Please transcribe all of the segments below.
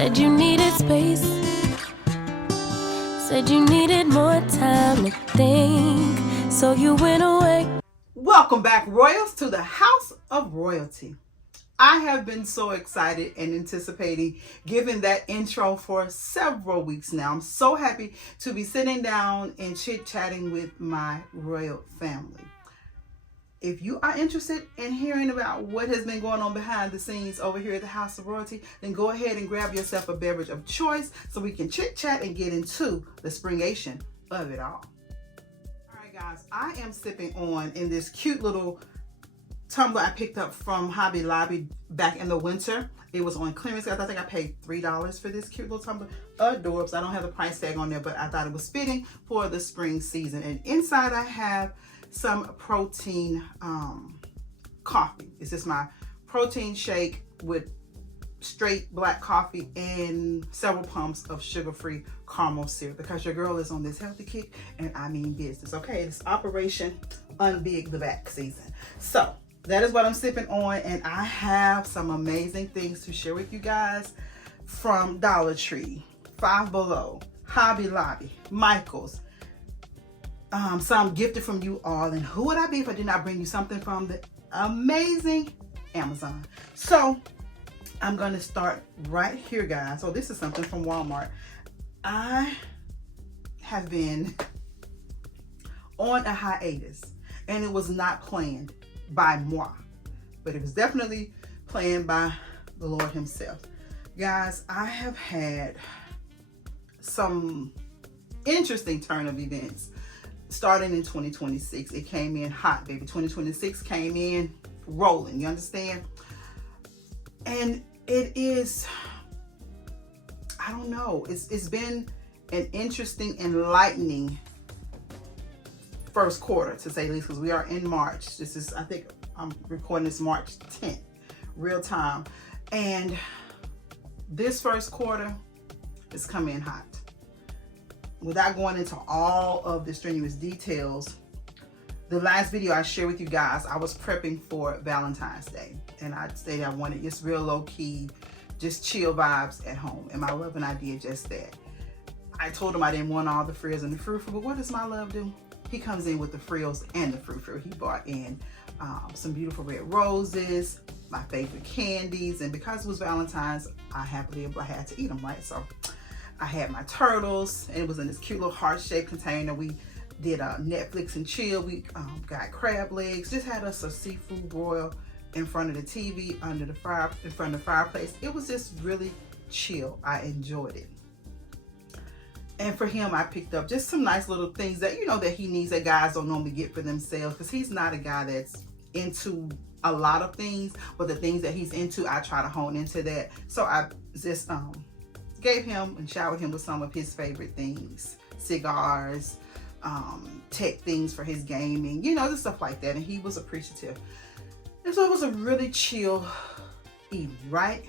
Said you needed space. Said you needed more time to think. So you went away. Welcome back, Royals, to the House of Royalty. I have been so excited and anticipating giving that intro for several weeks now. I'm so happy to be sitting down and chit-chatting with my royal family. If you are interested in hearing about what has been going on behind the scenes over here at the House of Royalty, then go ahead and grab yourself a beverage of choice so we can chit-chat and get into the springation of it all. All right, guys, I am sipping on in this cute little tumbler I picked up from Hobby Lobby back in the winter. It was on clearance. I think I paid $3 for this cute little tumbler. Adorbs. I don't have the price tag on there, but I thought it was fitting for the spring season. And inside I have some protein coffee. This is my protein shake with straight black coffee and several pumps of sugar-free caramel syrup because your girl is on this healthy kick, and I mean business. Okay, it's Operation Unbig the Back season. So that is what I'm sipping on, and I have some amazing things to share with you guys from Dollar Tree, Five Below, Hobby Lobby, Michael's, some gifted from you all. And who would I be if I did not bring you something from the amazing Amazon? So I'm going to start right here, guys. So this is something from Walmart. I have been on a hiatus, and it was not planned by moi, but it was definitely planned by the Lord himself. Guys, I have had some interesting turn of events starting in 2026. It came in hot, baby. 2026 came in rolling, you understand? And it is, I don't know, it's been an interesting, enlightening first quarter, to say the least, because we are in March. This is, I think I'm recording this March 10th, real time. And this first quarter is coming in hot. Without going into all of the strenuous details, the last video I shared with you guys, I was prepping for Valentine's Day. And I stated I wanted just real low key, just chill vibes at home. And my love and I did just that. I told him I didn't want all the frills and the frou-frou, but what does my love do? He comes in with the frills and the frou-frou. He brought in some beautiful red roses, my favorite candies, and because it was Valentine's, I had to eat them, right? So I had my turtles, and it was in this cute little heart-shaped container. We did Netflix and chill. We got crab legs, just had us a seafood broil in front of the TV, under the fire, in front of the fireplace. It was just really chill. I enjoyed it. And for him, I picked up just some nice little things that, you know, that he needs, that guys don't normally get for themselves, because he's not a guy that's into a lot of things, but the things that he's into, I try to hone into that. So I just gave him and showered him with some of his favorite things, cigars, tech things for his gaming, you know, just stuff like that. And he was appreciative. And so it was a really chill evening, right?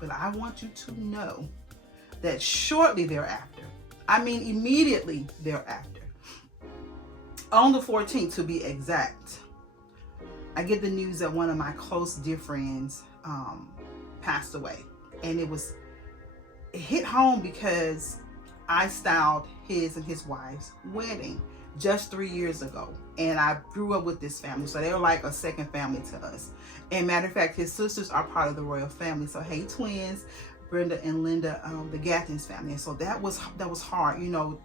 But I want you to know that shortly thereafter, I mean immediately thereafter, on the 14th to be exact, I get the news that one of my close dear friends passed away. And it hit home because I styled his and his wife's wedding just 3 years ago. And I grew up with this family, so they were like a second family to us. And matter of fact, his sisters are part of the royal family. So hey, twins, Brenda and Linda, the Gathins family. And so that was hard, you know,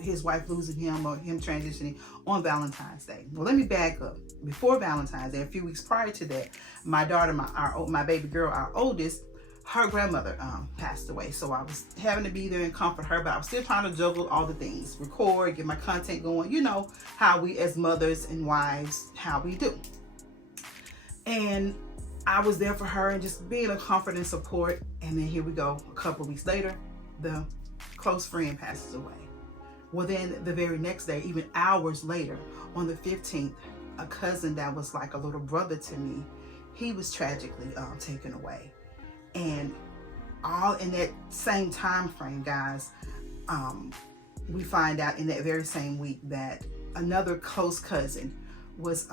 his wife losing him or him transitioning on Valentine's Day. Well, let me back up. Before Valentine's Day, a few weeks prior to that, my daughter, my baby girl, our oldest, her grandmother passed away. So I was having to be there and comfort her, but I was still trying to juggle all the things, record, get my content going, you know, how we as mothers and wives, how we do. And I was there for her and just being a comfort and support. And then here we go, a couple of weeks later, the close friend passes away. Well, then the very next day, even hours later, on the 15th, a cousin that was like a little brother to me, he was tragically taken away. And all in that same time frame, guys, we find out in that very same week that another close cousin was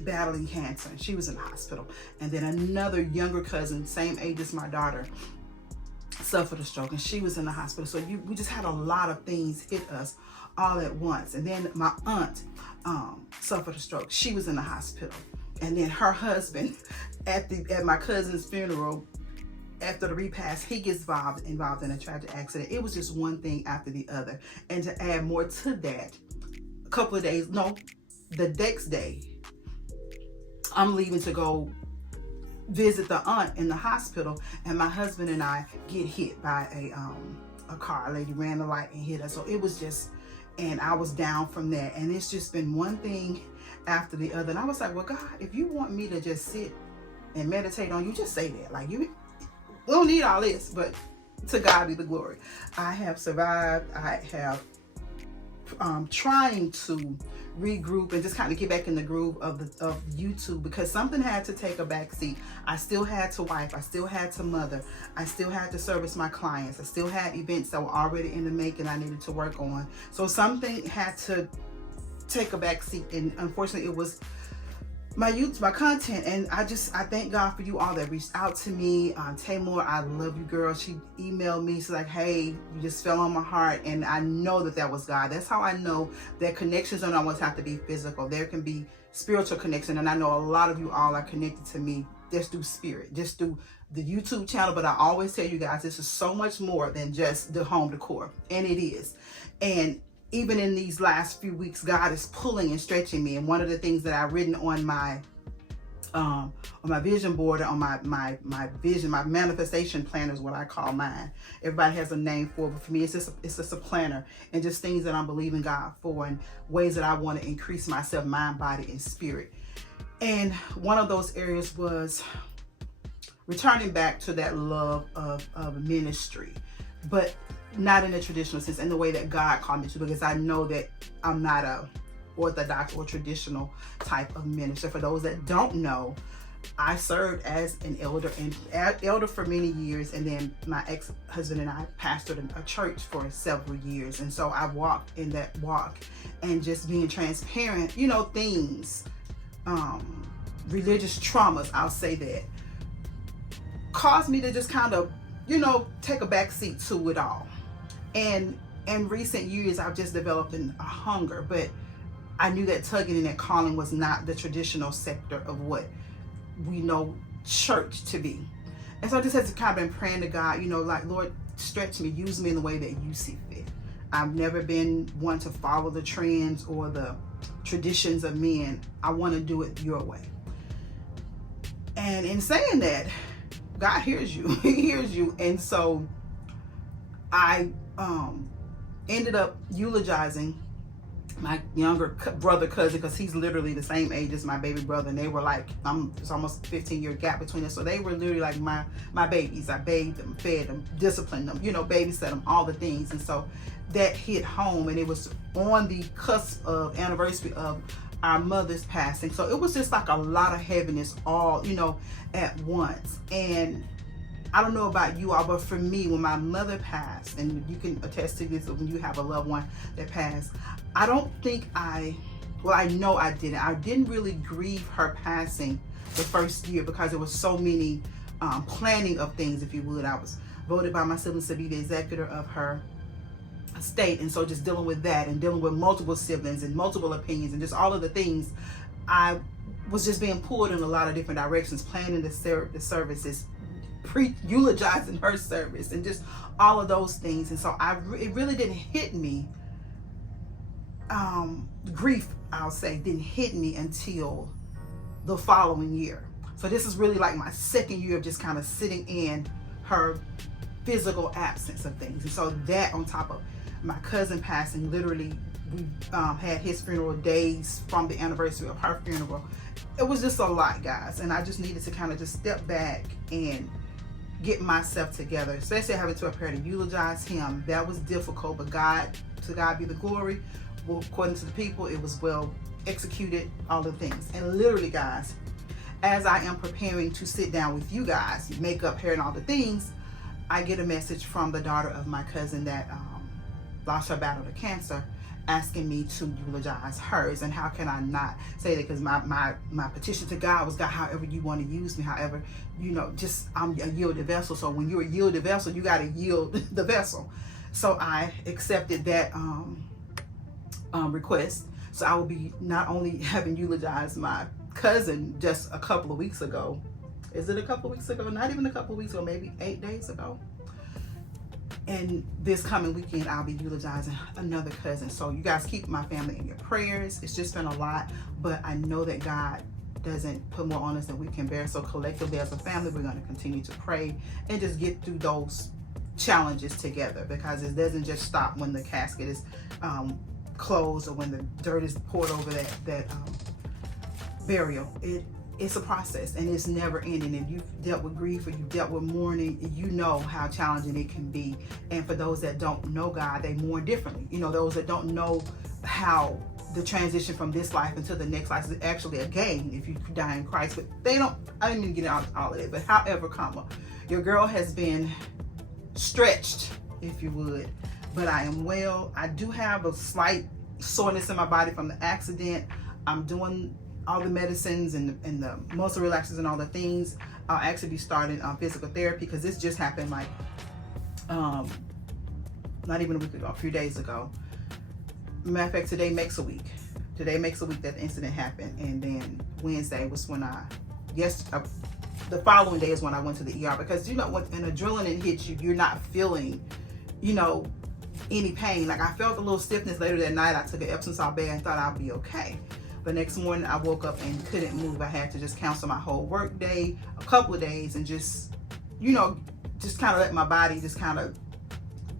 battling cancer, and she was in the hospital. And then another younger cousin, same age as my daughter, suffered a stroke, and she was in the hospital. So we just had a lot of things hit us all at once. And then my aunt suffered a stroke. She was in the hospital. And then her husband at my cousin's funeral, after the repast, he gets involved in a tragic accident. It was just one thing after the other. And to add more to that, a couple of days, no, the next day, I'm leaving to go visit the aunt in the hospital, and my husband and I get hit by a car. A lady ran the light and hit us. So it was just, and I was down from that. And it's just been one thing after the other. And I was like, well, God, if you want me to just sit and meditate on you, just say that. Like, we don't need all this, but to God be the glory. I have survived. I have trying to regroup and just kind of get back in the groove of YouTube, because something had to take a back seat. I still had to wife, I still had to mother, I still had to service my clients, I still had events that were already in the making I needed to work on. So something had to take a back seat, and unfortunately it was my content. And I thank God for you all that reached out to me. Tamor, I love you, girl. She emailed me. She's like, hey, you just fell on my heart. And I know that was God. That's how I know that connections don't always have to be physical. There can be spiritual connection. And I know a lot of you all are connected to me just through spirit, just through the YouTube channel. But I always tell you guys, this is so much more than just the home decor. And it is. And even in these last few weeks, God is pulling and stretching me. And one of the things that I've written on my vision board, on my vision, my manifestation planner is what I call mine. Everybody has a name for it, but for me, it's just a planner, and just things that I'm believing God for, and ways that I want to increase myself, mind, body, and spirit. And one of those areas was returning back to that love of ministry, but not in a traditional sense, in the way that God called me to, because I know that I'm not a orthodox or traditional type of minister. For those that don't know, I served as an elder for many years, and then my ex-husband and I pastored a church for several years. And so I walked in that walk, and just being transparent, things, religious traumas, I'll say that, caused me to just kind of, take a back seat to it all. And in recent years, I've just developed a hunger, but I knew that tugging and that calling was not the traditional sector of what we know church to be. And so I just had to kind of been praying to God, like, Lord, stretch me, use me in the way that you see fit. I've never been one to follow the trends or the traditions of men. I want to do it your way. And in saying that, God hears you. He hears you. And so I ended up eulogizing my younger brother cousin, because he's literally the same age as my baby brother, and they were like, it's almost a 15-year gap between us. So they were literally like my babies. I bathed them, fed them, disciplined them, babysat them, all the things. And so that hit home, and it was on the cusp of anniversary of our mother's passing. So it was just like a lot of heaviness all, at once. And I don't know about you all, but for me, when my mother passed, and you can attest to this when you have a loved one that passed, I don't think I know I didn't. I didn't really grieve her passing the first year, because there was so many planning of things, if you would. I was voted by my siblings to be the executor of her estate, and so just dealing with that, and dealing with multiple siblings and multiple opinions, and just all of the things, I was just being pulled in a lot of different directions, planning the services, eulogizing her service, and just all of those things. And so it really didn't hit me, grief, I'll say, didn't hit me until the following year. So this is really like my second year of just kind of sitting in her physical absence of things. And so that, on top of my cousin passing, literally we had his funeral days from the anniversary of her funeral. It was just a lot, guys, and I just needed to kind of just step back and get myself together, especially having to prepare to eulogize him. That was difficult, but to God be the glory. Well, according to the people, it was well executed, all the things. And literally, guys, as I am preparing to sit down with you guys, makeup, hair, and all the things, I get a message from the daughter of my cousin that lost her battle to cancer. asking me to eulogize hers. And how can I not say that? Because my petition to God was, God, however you want to use me, however, you know, just I'm a yielded vessel. So when you're a yielded vessel, you got to yield the vessel. So I accepted that request. So I will be not only having eulogized my cousin just a couple of weeks ago. Is it a couple of weeks ago? Not even a couple of weeks ago, maybe 8 days ago. And this coming weekend, I'll be eulogizing another cousin. So you guys keep my family in your prayers. It's just been a lot, but I know that God doesn't put more on us than we can bear. So collectively as a family, we're going to continue to pray and just get through those challenges together, because it doesn't just stop when the casket is closed or when the dirt is poured over that burial. It's a process, and it's never ending. If you've dealt with grief or you've dealt with mourning, you know how challenging it can be. And for those that don't know God, they mourn differently. You know, those that don't know how the transition from this life into the next life is actually a gain if you die in Christ. But they don't, I didn't even get out all of it. But however, your girl has been stretched, if you would. But I am well. I do have a slight soreness in my body from the accident. I'm doing all the medicines and the muscle relaxers and all the things. I'll actually be starting physical therapy, because this just happened like not even a week ago, a few days ago. Matter of fact, today makes a week that the incident happened. And then Wednesday was when the following day is when I went to the ER, because you know when an adrenaline hits you, you're not feeling, you know, any pain. Like I felt a little stiffness later that night. I took an Epsom salt bath and thought I'd be okay. The next morning I woke up and couldn't move. I had to just cancel my whole work day, a couple of days, and just, you know, just kind of let my body just kind of,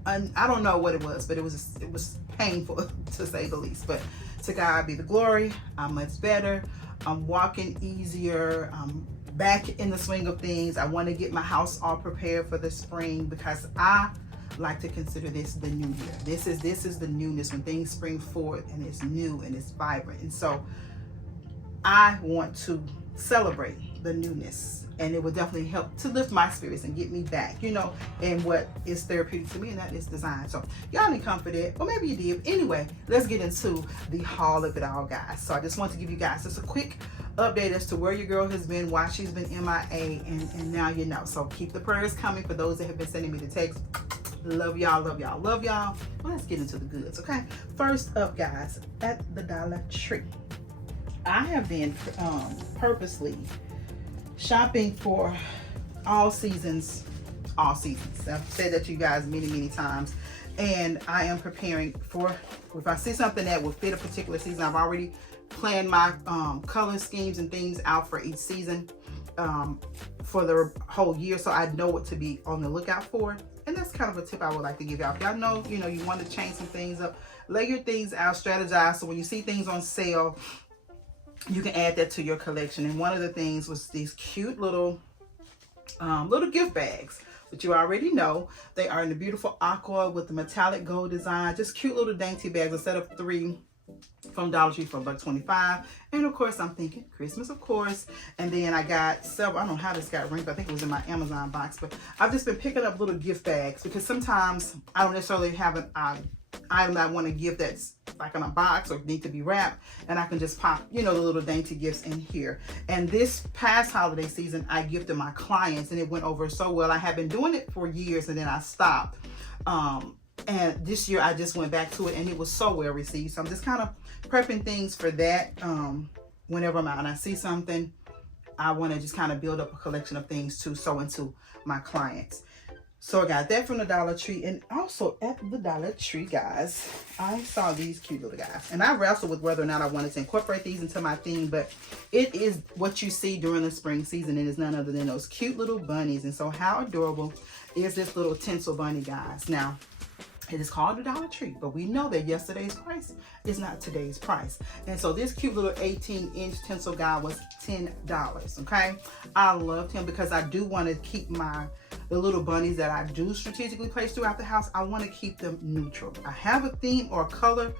I don't know what it was, but it was painful to say the least. But to God be the glory. I'm much better. I'm walking easier. I'm back in the swing of things. I want to get my house all prepared for the spring, because I like to consider this the new year. This is the newness, when things spring forth and it's new and it's vibrant. And so I want to celebrate the newness, and it will definitely help to lift my spirits and get me back, you know, and what is therapeutic to me, and that is design. So y'all didn't come for that, or maybe you did. Anyway, let's get into the haul of it all, guys. So I just want to give you guys just a quick update as to where your girl has been, why she's been MIA, and now you know. So keep the prayers coming for those that have been sending me the text. Love y'all, love y'all, love y'all. Well, let's get into the goods, okay? First up, guys, at the Dollar Tree. I have been purposely shopping for all seasons. I've said that to you guys many times. And I am preparing for, if I see something that will fit a particular season, I've already planned my color schemes and things out for each season for the whole year, so I know what to be on the lookout for. And that's kind of a tip I would like to give y'all. If y'all know, you know, you want to change some things up, lay your things out, strategize, so when you see things on sale, you can add that to your collection. And one of the things was these cute little gift bags, but you already know they are in the beautiful aqua with the metallic gold design. Just cute little dainty bags, instead of 3 from Dollar Tree for $1.25. And of course, I'm thinking Christmas, of course. And then I got several, I don't know how this got wrinkled. I think it was in my Amazon box, but I've just been picking up little gift bags, because sometimes I don't necessarily have an item I want to give that's like in a box or need to be wrapped, and I can just pop, you know, the little dainty gifts in here. And this past holiday season, I gifted my clients, and it went over so well. I had been doing it for years, and then I stopped. And this year I just went back to it, and it was so well received. So I'm just kind of prepping things for that. Whenever I'm out and I see something, I want to just kind of build up a collection of things to sow into my clients. So I got that from the Dollar Tree. And also at the Dollar Tree, guys, I saw these cute little guys. And I wrestled with whether or not I wanted to incorporate these into my theme, but it is what you see during the spring season. It is none other than those cute little bunnies. And so how adorable is this little tinsel bunny, guys? Now, it is called the Dollar Tree, but we know that yesterday's price is not today's price. And so this cute little 18-inch tinsel guy was $10, okay? I loved him because I do want to keep the little bunnies that I do strategically place throughout the house. I want to keep them neutral. I have a theme or a color,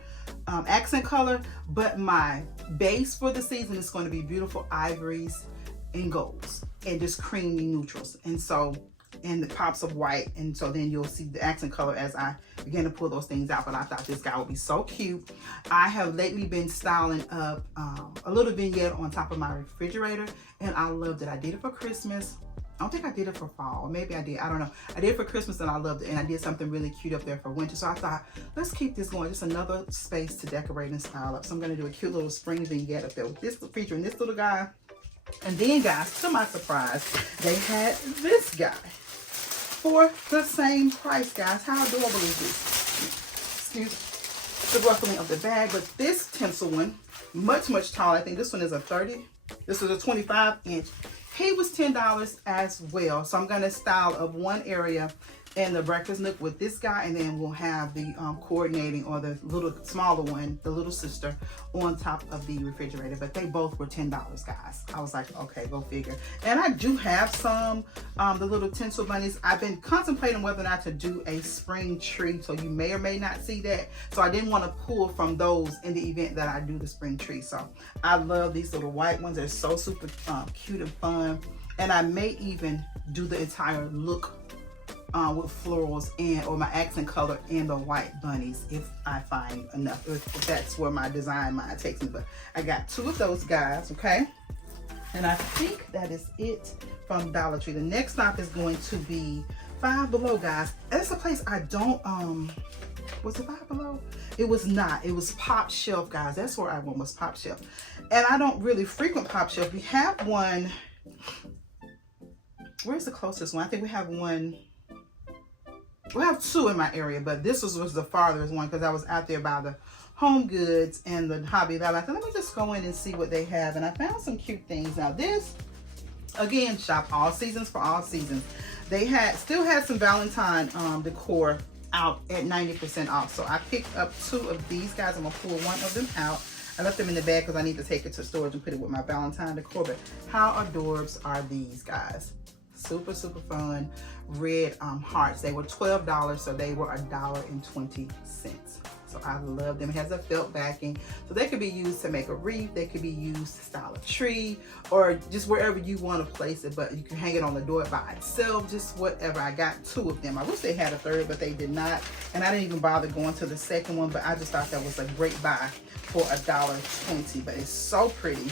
accent color, but my base for the season is going to be beautiful ivories and golds and just creamy neutrals. And so and the pops of white, and so then you'll see the accent color as I begin to pull those things out. But I thought this guy would be so cute. I have lately been styling up a little vignette on top of my refrigerator, and I loved it. I did it for Christmas. I don't think I did it for fall, or maybe I did, I don't know. I did it for Christmas and I loved it, and I did something really cute up there for winter. So I thought, let's keep this going, just another space to decorate and style up. So I'm gonna do a cute little spring vignette up there with this, featuring this little guy. And then guys, to my surprise, they had this guy for the same price, guys. How adorable is this? Excuse the ruffling of the bag, but this tinsel one, much taller. I think this one is a 30. This was a 25-inch. He was $10 as well. So I'm gonna style up one area in the breakfast nook with this guy, and then we'll have the coordinating, or the little smaller one, the little sister, on top of the refrigerator. But they both were $10, guys. I was like, okay, go figure. And I do have some the little tinsel bunnies. I've been contemplating whether or not to do a spring tree, so you may or may not see that. So I didn't want to pull from those in the event that I do the spring tree. So I love these little white ones. They're so super cute and fun. And I may even do the entire look with florals and, or my accent color and the white bunnies, if I find enough, if that's where my design mind takes me. But I got two of those guys, okay? And I think that is it from Dollar Tree. The next stop is going to be Five Below, guys. That's a place I don't, was it Five Below? It was not. It was Pop Shelf, guys. That's where I went, was Pop Shelf. And I don't really frequent Pop Shelf. We have one, where's the closest one? I think we have one, we have two in my area, but this was the farthest one because I was out there by the Home Goods and the Hobby Lobby. I thought, let me just go in and see what they have. And I found some cute things. Now this, again, shop all seasons for all seasons. They still had some Valentine decor out at 90% off. So I picked up two of these guys. I'm gonna pull one of them out. I left them in the bag because I need to take it to storage and put it with my Valentine decor. But how adorbs are these guys? Super fun red hearts. They were $12, so they were $1.20. So I love them. It has a felt backing, so they could be used to make a wreath. They could be used to style a tree, or just wherever you want to place it. But you can hang it on the door by itself, just whatever. I got two of them. I wish they had a third, but they did not, and I didn't even bother going to the second one. But I just thought that was a great buy for $1.20. But it's so pretty,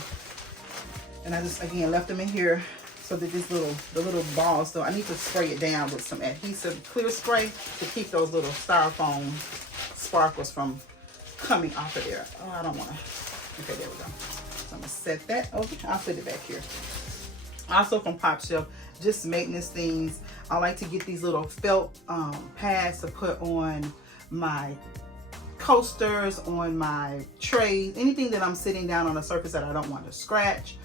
and I just, again, left them in here so that the little balls, so I need to spray it down with some adhesive clear spray to keep those little styrofoam sparkles from coming off of there. Oh, I don't want to. Okay, there we go. So I'm gonna set that over. I'll put it back here. Also from Pop Shelf, just maintenance things. I like to get these little felt pads to put on my coasters, on my trays, anything that I'm sitting down on a surface that I don't want to scratch.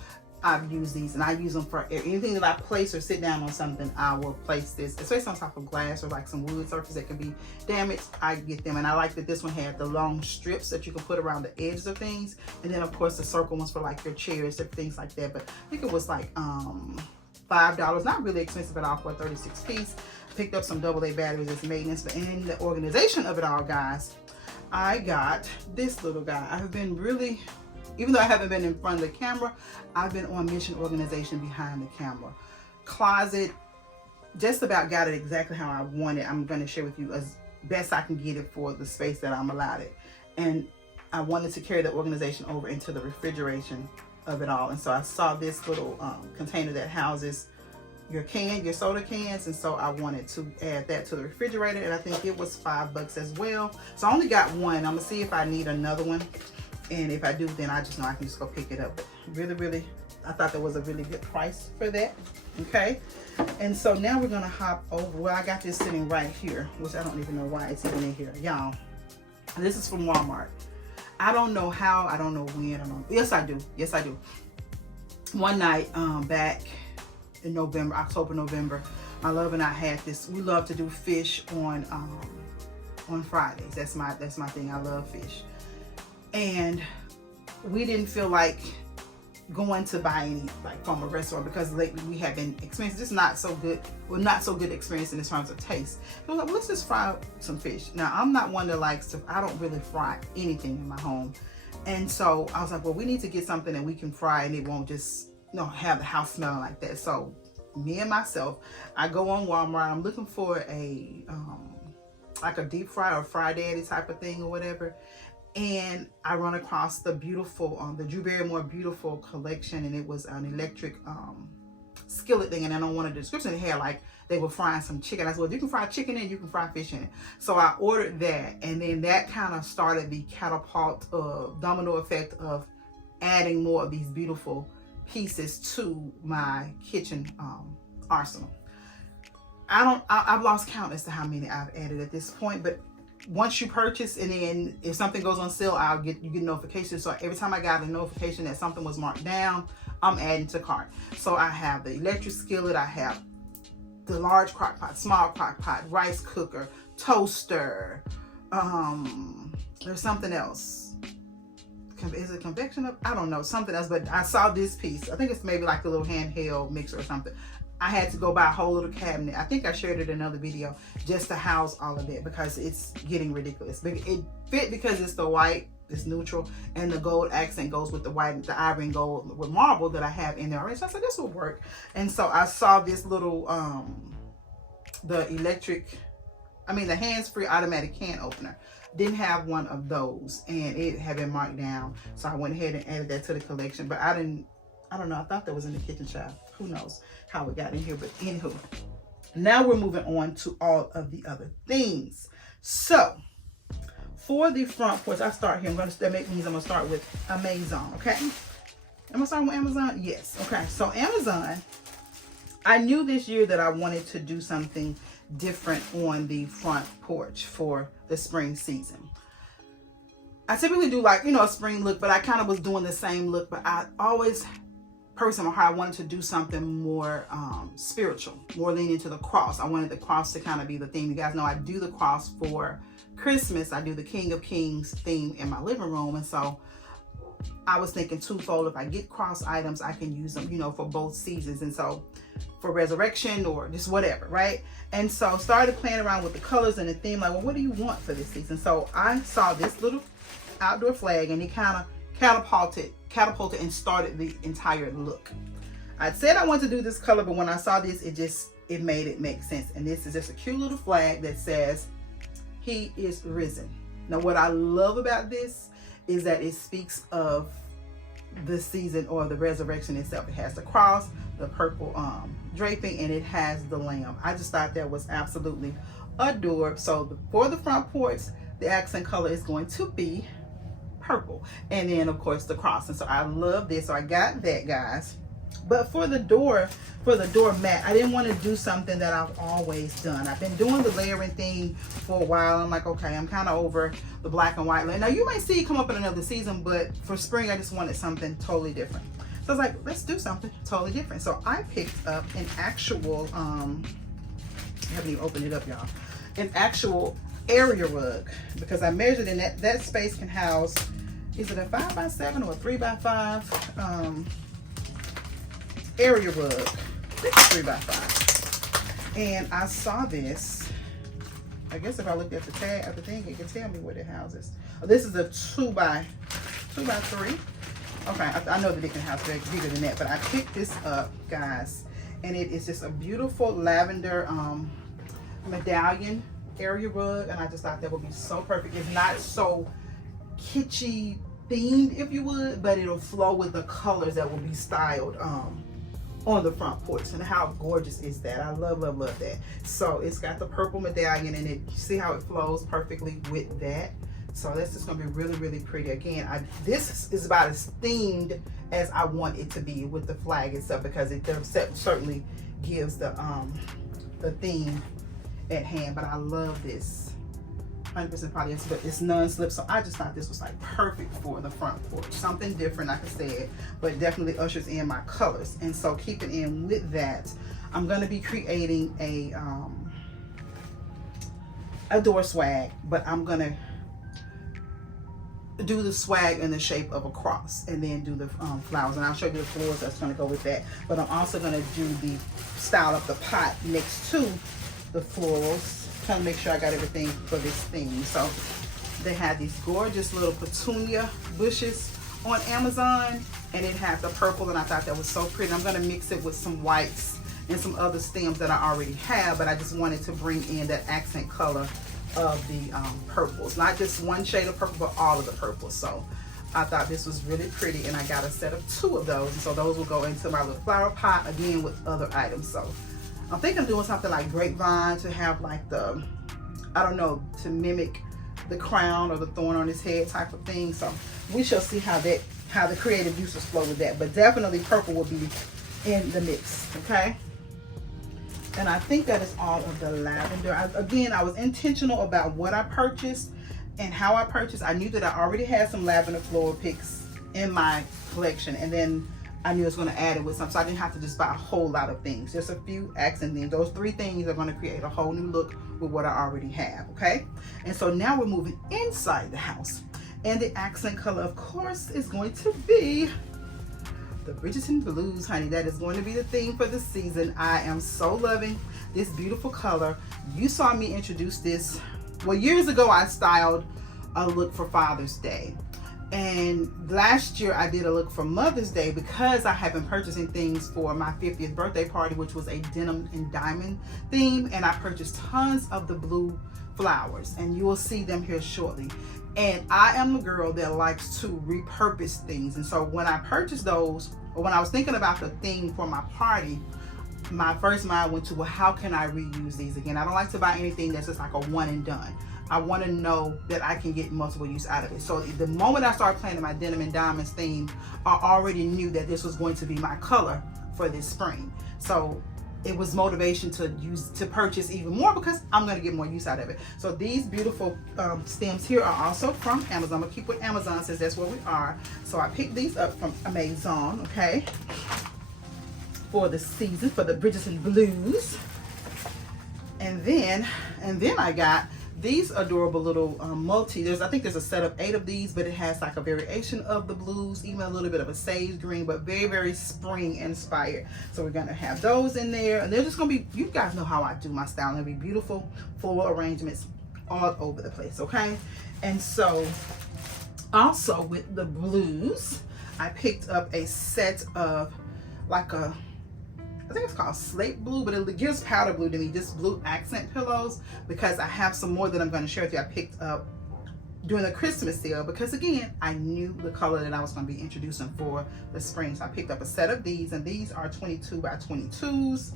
I've used these, and I use them for anything that I place or sit down on something. I will place this, especially on top of glass or like some wood surface that can be damaged. I get them, and I like that this one had the long strips that you can put around the edges of things, and then of course the circle ones for like your chairs and things like that. But I think it was like $5, not really expensive at all for a 36 piece. Picked up some AA batteries as maintenance, but in the organization of it all, guys, I got this little guy. I have been really, even though I haven't been in front of the camera, I've been on mission organization behind the camera. Closet, just about got it exactly how I want it. I'm going to share with you as best I can get it for the space that I'm allowed it. And I wanted to carry the organization over into the refrigeration of it all. And so I saw this little container that houses your soda cans, and so I wanted to add that to the refrigerator, and I think it was $5 as well. So I only got one. I'm gonna see if I need another one. And if I do, then I just know I can just go pick it up. But really, I thought that was a really good price for that. Okay. And so now we're gonna hop over. Well, I got this sitting right here, which I don't even know why it's even in here. Y'all, this is from Walmart. I don't know how, I don't know when, I don't know. Yes, I do. Yes, I do. One night, back in November, October, November, my love and I had this. We love to do fish on Fridays. That's my thing. I love fish. And we didn't feel like going to buy any like from a restaurant because lately we have been experiencing just not so good experience in terms of taste. So like, let's just fry some fish. Now I'm not one that likes to, I don't really fry anything in my home. And so I was like, well, we need to get something that we can fry and it won't just, have the house smelling like that. So me and myself, I go on Walmart. I'm looking for a like a deep fry or fry daddy type of thing or whatever. And I run across the beautiful, the Drew Barrymore Beautiful collection, and it was an electric skillet thing. And I don't want a description. It had like they were frying some chicken. I said, well, you can fry chicken in it, you can fry fish in it. So I ordered that, and then that kind of started the catapult domino effect of adding more of these beautiful pieces to my kitchen arsenal. I've lost count as to how many I've added at this point, but once you purchase, and then if something goes on sale, you get notifications. So every time I got a notification that something was marked down, I'm adding to cart. So I have the electric skillet, I have the large crock pot, small crock pot, rice cooker, toaster. There's something else. Is it convection up? I don't know, something else. But I saw this piece. I think it's maybe like a little handheld mixer or something. I had to go buy a whole little cabinet. I think I shared it in another video, just to house all of that because it's getting ridiculous. But it fit because it's the white, it's neutral, and the gold accent goes with the white, the ivory and gold with marble that I have in there already. So I said this will work. And so I saw this little the hands-free automatic can opener. Didn't have one of those, and it had been marked down. So I went ahead and added that to the collection. But I don't know, I thought that was in the kitchen shop. Who knows how it got in here, but anywho. Now we're moving on to all of the other things. So for the front porch, I start here. That means I'm gonna start with Amazon, okay? Am I starting with Amazon? Yes, okay. So Amazon, I knew this year that I wanted to do something different on the front porch for the spring season. I typically do like, a spring look, but I kind of was doing the same look, but I always, personal heart, I wanted to do something more spiritual, more leaning to the cross. I wanted the cross to kind of be the theme. You guys know I do the cross for Christmas. I do the King of Kings theme in my living room. And so I was thinking twofold. If I get cross items, I can use them, for both seasons. And so for resurrection or just whatever, right? And so started playing around with the colors and the theme. Like, well, what do you want for this season? So I saw this little outdoor flag, and it kind of catapulted and started the entire look. I said I wanted to do this color, but when I saw this, it made it make sense. And this is just a cute little flag that says, "He is risen." Now, what I love about this is that it speaks of the season or the resurrection itself. It has the cross, the purple draping, and it has the lamb. I just thought that was absolutely adorable. So for the front porch, the accent color is going to be purple, and then of course the cross. And so I love this, so I got that, guys. But for the door mat, I didn't want to do something that I've always done. I've been doing the layering thing for a while. I'm like, okay, I'm kind of over the black and white layer. Now you might see it come up in another season, but for spring I just wanted something totally different. So I was like, let's do something totally different. So I picked up an actual I haven't even opened it up, y'all, an actual area rug, because I measured in that space can house, is it a 5x7 or a 3x5 area rug? I think it's 3x5. And I saw this. I guess if I looked at the tag of the thing, it can tell me what it houses. Oh, this is a 2x3. Okay, I know that it can house bigger than that, but I picked this up, guys, and it is just a beautiful lavender medallion area rug, and I just thought that would be so perfect. It's not so kitschy themed, if you would, but it'll flow with the colors that will be styled on the front porch. And how gorgeous is that? I love that. So it's got the purple medallion in it. You see how it flows perfectly with that? So that's just gonna be really pretty. Again, this is about as themed as I want it to be with the flag itself, because it certainly gives the theme at hand. But I love this 100% polyester, but it's non-slip, so I just thought this was like perfect for the front porch. Something different, like I said, but definitely ushers in my colors. And so keeping in with that, I'm going to be creating a door swag, but I'm going to do the swag in the shape of a cross, and then do the flowers, and I'll show you the floors that's going to go with that. But I'm also going to do the style of the pot next to the florals, trying to make sure I got everything for this theme. So they had these gorgeous little petunia bushes on Amazon, and it had the purple, and I thought that was so pretty. I'm going to mix it with some whites and some other stems that I already have, but I just wanted to bring in that accent color of the purples. Not just one shade of purple, but all of the purples. So I thought this was really pretty, and I got a set of 2 of those. And so those will go into my little flower pot, again, with other items. So I think I'm doing something like grapevine to have like the, I don't know, to mimic the crown or the thorn on his head type of thing. So we shall see how the creative uses flow with that. But definitely purple will be in the mix, okay? And I think that is all of the lavender. Again, I was intentional about what I purchased and how I purchased. I knew that I already had some lavender floral picks in my collection, and then I knew I was going to add it with some, so I didn't have to just buy a whole lot of things. Just a few accent things. Those 3 things are going to create a whole new look with what I already have, okay? And so now we're moving inside the house. And the accent color, of course, is going to be the Bridgerton Blues, honey. That is going to be the theme for the season. I am so loving this beautiful color. You saw me introduce this, well, years ago I styled a look for Father's Day. And last year I did a look for Mother's Day because I have been purchasing things for my 50th birthday party, which was a denim and diamond theme. And I purchased tons of the blue flowers, and you will see them here shortly. And I am the girl that likes to repurpose things. And so when I purchased those, or when I was thinking about the theme for my party, my first mind went to, well, how can I reuse these again? I don't like to buy anything that's just like a one and done. I want to know that I can get multiple use out of it. So the moment I started planning my denim and diamonds theme, I already knew that this was going to be my color for this spring. So it was motivation to purchase even more because I'm going to get more use out of it. So these beautiful stems here are also from Amazon. I'm going to keep with Amazon since that's where we are. So I picked these up from Amazon, okay, for the season, for the Bridgerton Blues. And then I got these adorable little I think there's a set of 8 of these, but it has like a variation of the blues, even a little bit of a sage green, but very, very spring inspired. So we're gonna have those in there, and they're just gonna be, you guys know how I do my style, and it'll be beautiful floral arrangements all over the place, okay? And so also with the blues, I picked up a set of like I think it's called slate blue, but it gives powder blue to me, just blue accent pillows, because I have some more that I'm going to share with you. I picked up during the Christmas sale because, again, I knew the color that I was going to be introducing for the spring. So I picked up a set of these, and these are 22 by 22s,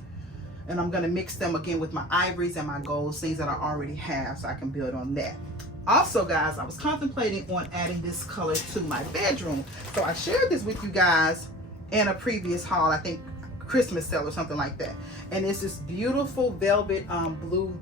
and I'm going to mix them again with my ivories and my golds, things that I already have, so I can build on that. Also, guys, I was contemplating on adding this color to my bedroom. So I shared this with you guys in a previous haul, I think Christmas sale or something like that. And it's this beautiful velvet blue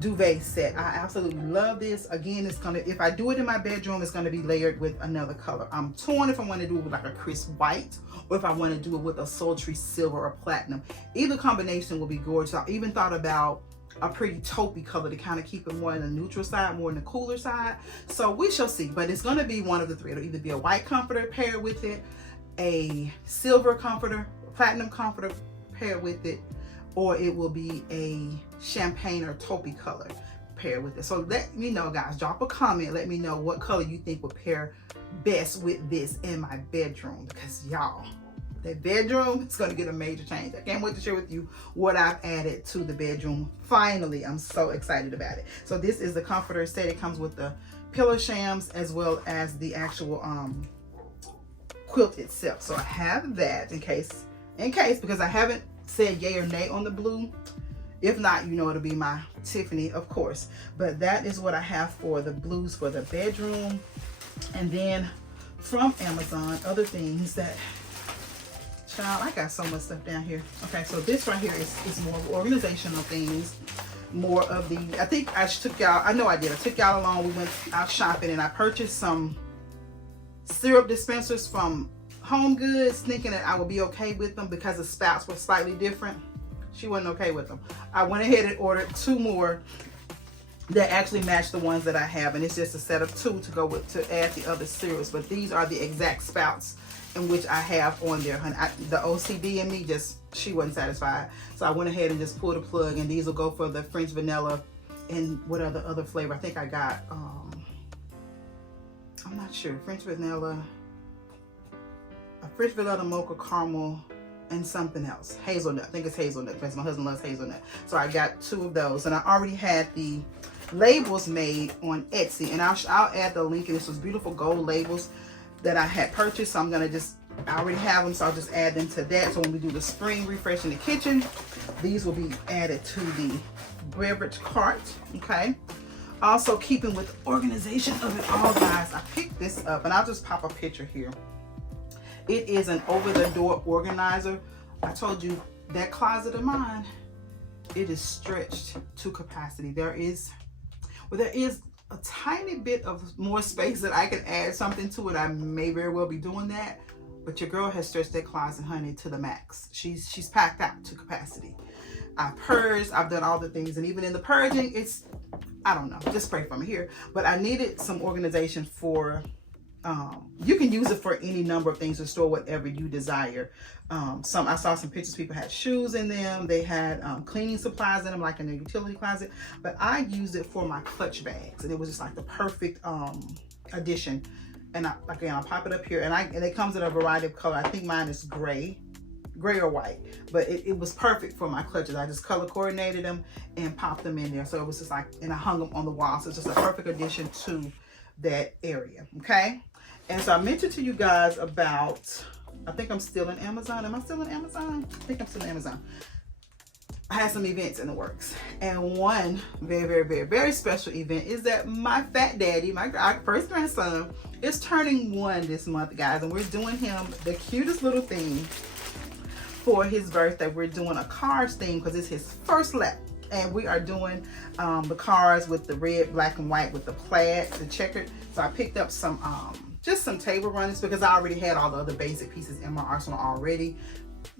duvet set. I absolutely love this. Again, it's gonna, if I do it in my bedroom, it's gonna be layered with another color. I'm torn if I want to do it with like a crisp white, or if I want to do it with a sultry silver or platinum. Either combination will be gorgeous. I even thought about a pretty taupey color to kind of keep it more in the neutral side, more in the cooler side. So we shall see, but it's gonna be one of the 3. It'll either be a white comforter paired with it, a silver comforter, platinum comforter paired with it, or it will be a champagne or taupey color paired with it. So let me know, guys. Drop a comment. Let me know what color you think would pair best with this in my bedroom, because y'all, that bedroom is going to get a major change. I can't wait to share with you what I've added to the bedroom. Finally, I'm so excited about it. So this is the comforter set. It comes with the pillow shams as well as the actual quilt itself. So I have that in case, because I haven't said yay or nay on the blue. If not, you know it'll be my Tiffany, of course. But that is what I have for the blues for the bedroom. And then from Amazon, other things that, child, I got so much stuff down here. Okay, so this right here is more organizational things. More of the, I think I took y'all, I know I did. I took y'all along. We went out shopping and I purchased some syrup dispensers from Home Goods, thinking that I would be okay with them because the spouts were slightly different. She wasn't okay with them. I went ahead and ordered 2 more that actually match the ones that I have, and it's just a set of 2 to go with to add the other syrups. But these are the exact spouts in which I have on there. The OCD in me she wasn't satisfied, so I went ahead and just pulled a plug, and these will go for the French vanilla and what other flavor. I think I got I'm not sure, French vanilla, a French vanilla mocha caramel and something else. Hazelnut. I think it's hazelnut because my husband loves hazelnut. So I got 2 of those, and I already had the labels made on Etsy, and I'll add the link. And this was beautiful gold labels that I had purchased. So I'm gonna I already have them, so I'll just add them to that. So when we do the spring refresh in the kitchen, these will be added to the beverage cart. Okay. Also, keeping with organization of it all, guys, I picked this up, and I'll just pop a picture here. It is an over-the-door organizer. I told you that closet of mine, it is stretched to capacity. There is a tiny bit of more space that I can add something to it. I may very well be doing that, but your girl has stretched that closet, honey, to the max. She's packed out to capacity. I've purged, I've done all the things, and even in the purging, it's, I don't know, just pray for me here. But I needed some organization for, you can use it for any number of things to store whatever you desire. I saw some pictures, people had shoes in them. They had cleaning supplies in them, like in the utility closet. But I used it for my clutch bags, and it was just like the perfect addition. And I'll pop it up here, and it comes in a variety of color. I think mine is gray or white, but it was perfect for my clutches. I just color coordinated them and popped them in there. So it was just like, and I hung them on the wall. So it's just a perfect addition to that area. Okay. And so I mentioned to you guys about, I think I'm still in Amazon. Am I still in Amazon? I think I'm still in Amazon. I had some events in the works, and one very, very, very, very special event is that my fat daddy, our first grandson, is turning 1 this month, guys, and we're doing him the cutest little thing for his birthday. We're doing a cars theme because it's his first lap, and we are doing the cars with the red, black, and white with the plaid, the checkered. So I picked up some just some table runners because I already had all the other basic pieces in my arsenal already,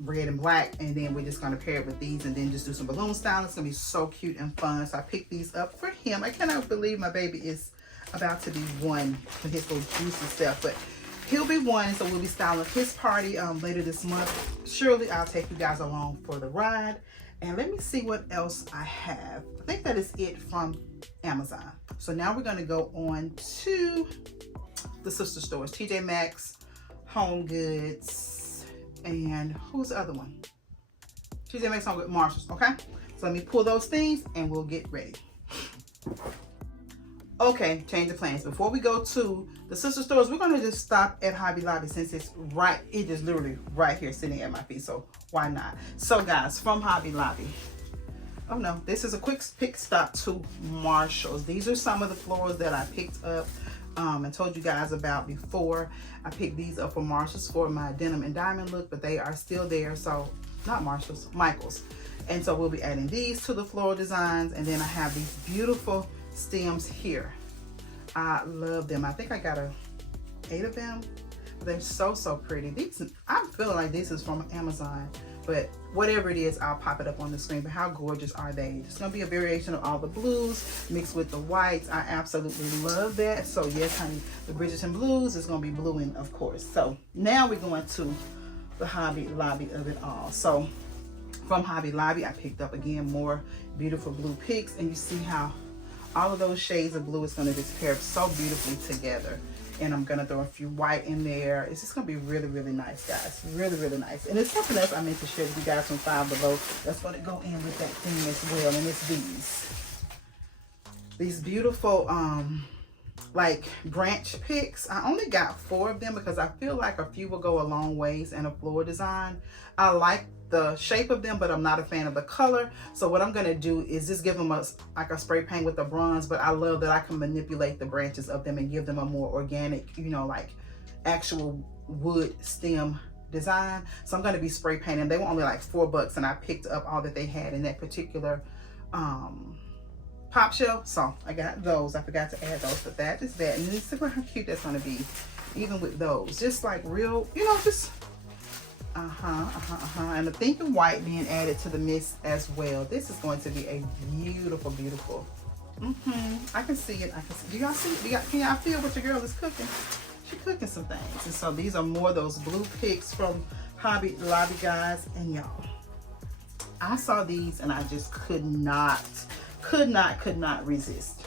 red and black, and then we're just going to pair it with these and then just do some balloon styling. It's going to be so cute and fun. So I picked these up for him. I cannot believe my baby is about to be 1 for his little juicy stuff, but he'll be 1, so we'll be styling his party later this month. Surely I'll take you guys along for the ride. And let me see what else I have. I think that is it from Amazon. So now we're going to go on to the sister stores, TJ Maxx, Home Goods, and who's the other one? TJ Maxx, Home Goods, Marshalls. Okay, so let me pull those things and we'll get ready. Okay, change of plans. Before we go to the sister stores, we're gonna just stop at Hobby Lobby since it is literally right here sitting at my feet, so why not? So guys, from Hobby Lobby, oh no, this is a quick pick stop to Marshalls. These are some of the florals that I picked up and told you guys about before. I picked these up from Marshalls for my denim and diamond look, but they are still there. So not Marshalls, Michael's. And so we'll be adding these to the floral designs. And then I have these beautiful stems here. I love them. I think I got 8 of them. They're so pretty. These, I'm feeling like this is from Amazon, but whatever it is, I'll pop it up on the screen. But how gorgeous are they? It's gonna be a variation of all the blues mixed with the whites. I absolutely love that. So yes, honey, the Bridgerton blues is gonna be blue in, of course. So now we're going to the Hobby Lobby of it all. So from Hobby Lobby, I picked up again more beautiful blue picks, and you see how all of those shades of blue is going to just pair so beautifully together. And I'm going to throw a few white in there. It's just going to be really nice, guys. Really nice. And it's something else I meant to share with you guys from Five Below. That's going to go in with that theme as well. And it's these beautiful like branch picks. I only got 4 of them because I feel like a few will go a long ways in a floor design. I like the shape of them, but I'm not a fan of the color. So what I'm gonna do is just give them like a spray paint with the bronze, but I love that I can manipulate the branches of them and give them a more organic, you know, like actual wood stem design. So I'm gonna be spray painting. They were only like $4, and I picked up all that they had in that particular pop shelf. So I got those. I forgot to add those, but that is that. And look how cute that's gonna be, even with those. Just like real, you know, just and the pink and white being added to the mix as well. This is going to be a beautiful. I can see it. I can see. Do y'all see? Can y'all feel what your girl is cooking? She's cooking some things. And so these are more of those blue picks from Hobby Lobby, guys. And y'all, I saw these and I just could not resist.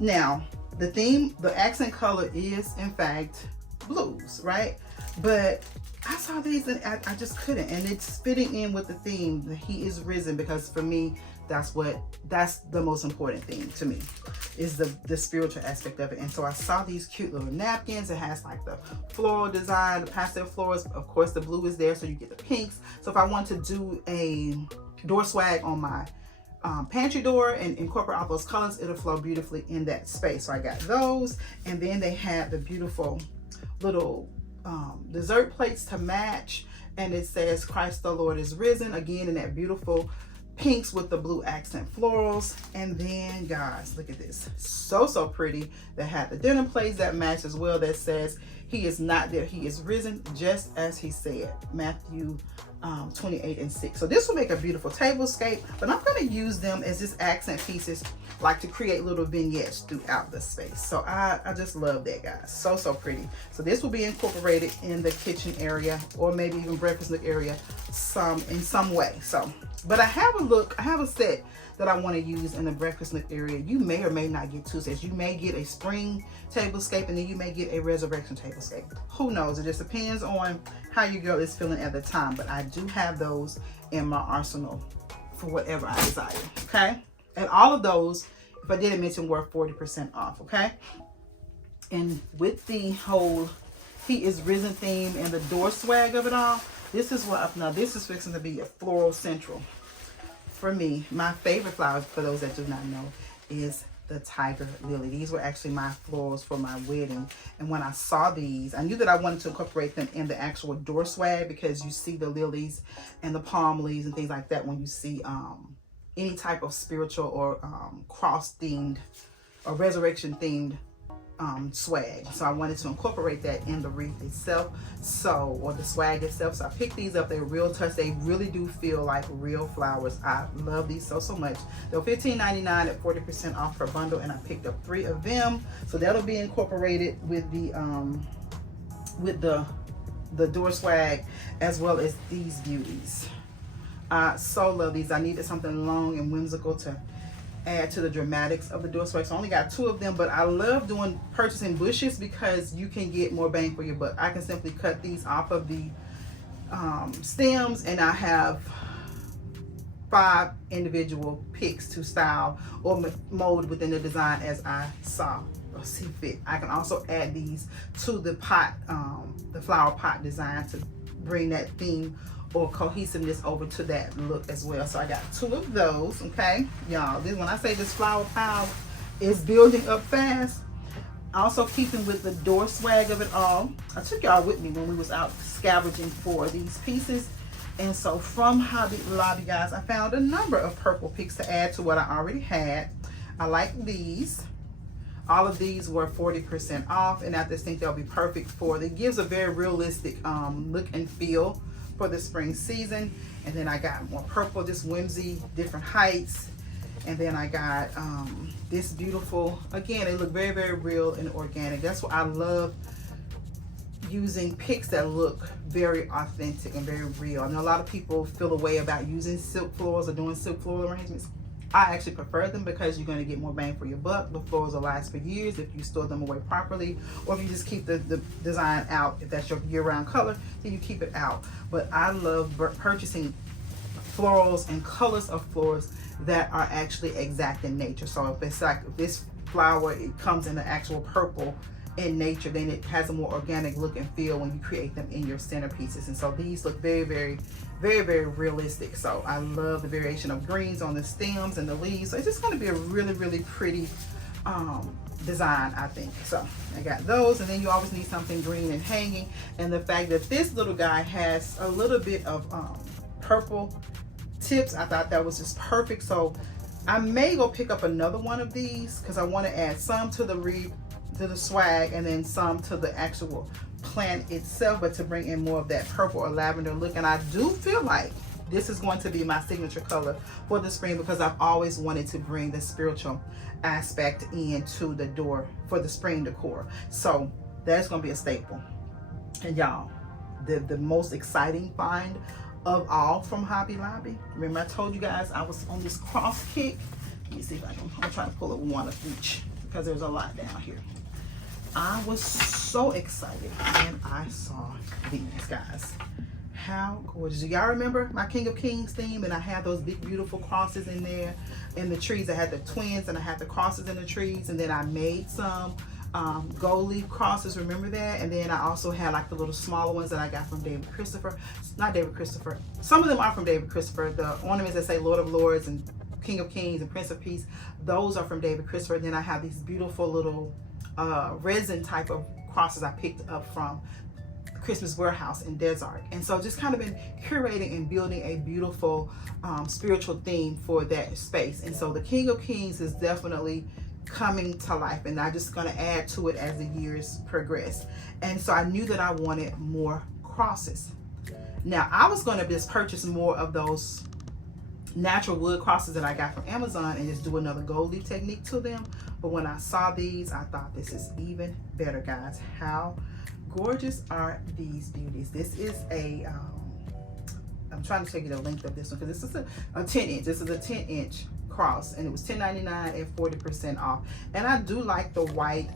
Now, the theme, the accent color is in fact blues, right? But I saw these and I just couldn't. And it's fitting in with the theme that he is risen, because for me, that's the most important thing to me, is the spiritual aspect of it. And so I saw these cute little napkins. It has like the floral design, the pastel florals. Of course, the blue is there, so you get the pinks. So if I want to do a door swag on my pantry door and incorporate all those colors, it'll flow beautifully in that space. So I got those. And then they had the beautiful little dessert plates to match, and it says Christ the Lord is risen, again in that beautiful pinks with the blue accent florals. And then guys, look at this, so pretty. They had the dinner plates that match as well, that says he is not there, he is risen, just as he said, Matthew 28:6. So this will make a beautiful tablescape, but I'm going to use them as just accent pieces, like to create little vignettes throughout the space. So I just love that, guys. So pretty. So this will be incorporated in the kitchen area, or maybe even breakfast nook area in some way. So, but I have a set that I want to use in the breakfast nook area. You may or may not get two sets. You may get a spring tablescape, and then you may get a resurrection tablescape. Who knows? It just depends on how your girl is feeling at the time. But I do have those in my arsenal for whatever I desire. Okay. And all of those, if I didn't mention, were 40% off. Okay. And with the whole he is risen theme and the door swag of it all, this is what now this is fixing to be a floral central for me. My favorite flower, for those that do not know, is the tiger lily. These were actually my florals for my wedding. And when I saw these, I knew that I wanted to incorporate them in the actual door swag, because you see the lilies and the palm leaves and things like that when you see any type of spiritual or cross themed or resurrection themed swag. So I wanted to incorporate that in the wreath itself, or the swag itself. So I picked these up. They're real touch. They really do feel like real flowers. I love these so much. They're $15.99 at 40% off per bundle, and I picked up 3 of them. So that'll be incorporated with the door swag, as well as these beauties. I so love these. I needed something long and whimsical to add to the dramatics of the door swag. So I only got 2 of them, but I love purchasing bushes, because you can get more bang for your buck. I can simply cut these off of the stems, and I have 5 individual picks to style or mold within the design as I saw or see fit. I can also add these to the pot, the flower pot design, to bring that theme or cohesiveness over to that look as well. So I got 2 of those. Okay, y'all, when I say this flower pile is building up fast, also keeping with the door swag of it all, I took y'all with me when we was out scavenging for these pieces. And so from Hobby Lobby, guys, I found a number of purple picks to add to what I already had. I like these. All of these were 40% off, and I just think they'll be perfect for, it gives a very realistic look and feel for the spring season. And then I got more purple, just whimsy, different heights. And then I got this beautiful, again, they look very real and organic. That's what I love, using picks that look very authentic and very real. I know a lot of people feel a way about using silk floors or doing silk floral arrangements. I actually prefer them, because you're going to get more bang for your buck. The floors will last for years if you store them away properly, or if you just keep the design out. If that's your year-round color, then you keep it out. But I love purchasing florals and colors of floors that are actually exact in nature. So if it's like, if this flower, it comes in the actual purple in nature, then it has a more organic look and feel when you create them in your centerpieces. And so these look very realistic. So I love the variation of greens on the stems and the leaves. So it's just going to be a really pretty design, I think. So I got those. And then you always need something green and hanging, and the fact that this little guy has a little bit of purple tips, I thought that was just perfect. So I may go pick up another one of these, because I want to add some to the wreath, to the swag, and then some to the actual plant itself, but to bring in more of that purple or lavender look. And I do feel like this is going to be my signature color for the spring, because I've always wanted to bring the spiritual aspect into the door for the spring decor. So that's going to be a staple. And y'all, the most exciting find of all from Hobby Lobby, remember I told you guys I was on this cross kick. Let me see if I'm trying to pull up one of each, because there's a lot down here. I was so excited when I saw these, guys. How gorgeous. Do y'all remember my King of Kings theme? And I had those big beautiful crosses in there in the trees. I had the twins and I had the crosses in the trees, and then I made some gold leaf crosses, remember that? And then I also had like the little smaller ones that I got from David Christopher. Not David Christopher, some of them are from David Christopher. The ornaments that say Lord of Lords and King of Kings and Prince of Peace, those are from David Christopher. And then I have these beautiful little resin type of crosses I picked up from Christmas Warehouse in Desert. And so just kind of been curating and building a beautiful spiritual theme for that space. And so the King of Kings is definitely coming to life, and I'm just going to add to it as the years progress. And so I knew that I wanted more crosses. Now I was going to just purchase more of those natural wood crosses that I got from Amazon and just do another gold leaf technique to them. But when I saw these, I thought this is even better, guys. How gorgeous are these beauties? This is a I'm trying to take you the length of this one because this is a 10 inch. This is a 10 inch cross, and it was $10.99 and 40% off. And I do like the white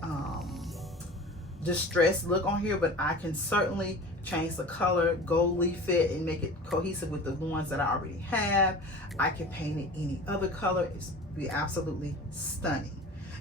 distressed look on here, but I can certainly change the color, gold leaf it, and make it cohesive with the ones that I already have. I can paint it any other color. It's be absolutely stunning.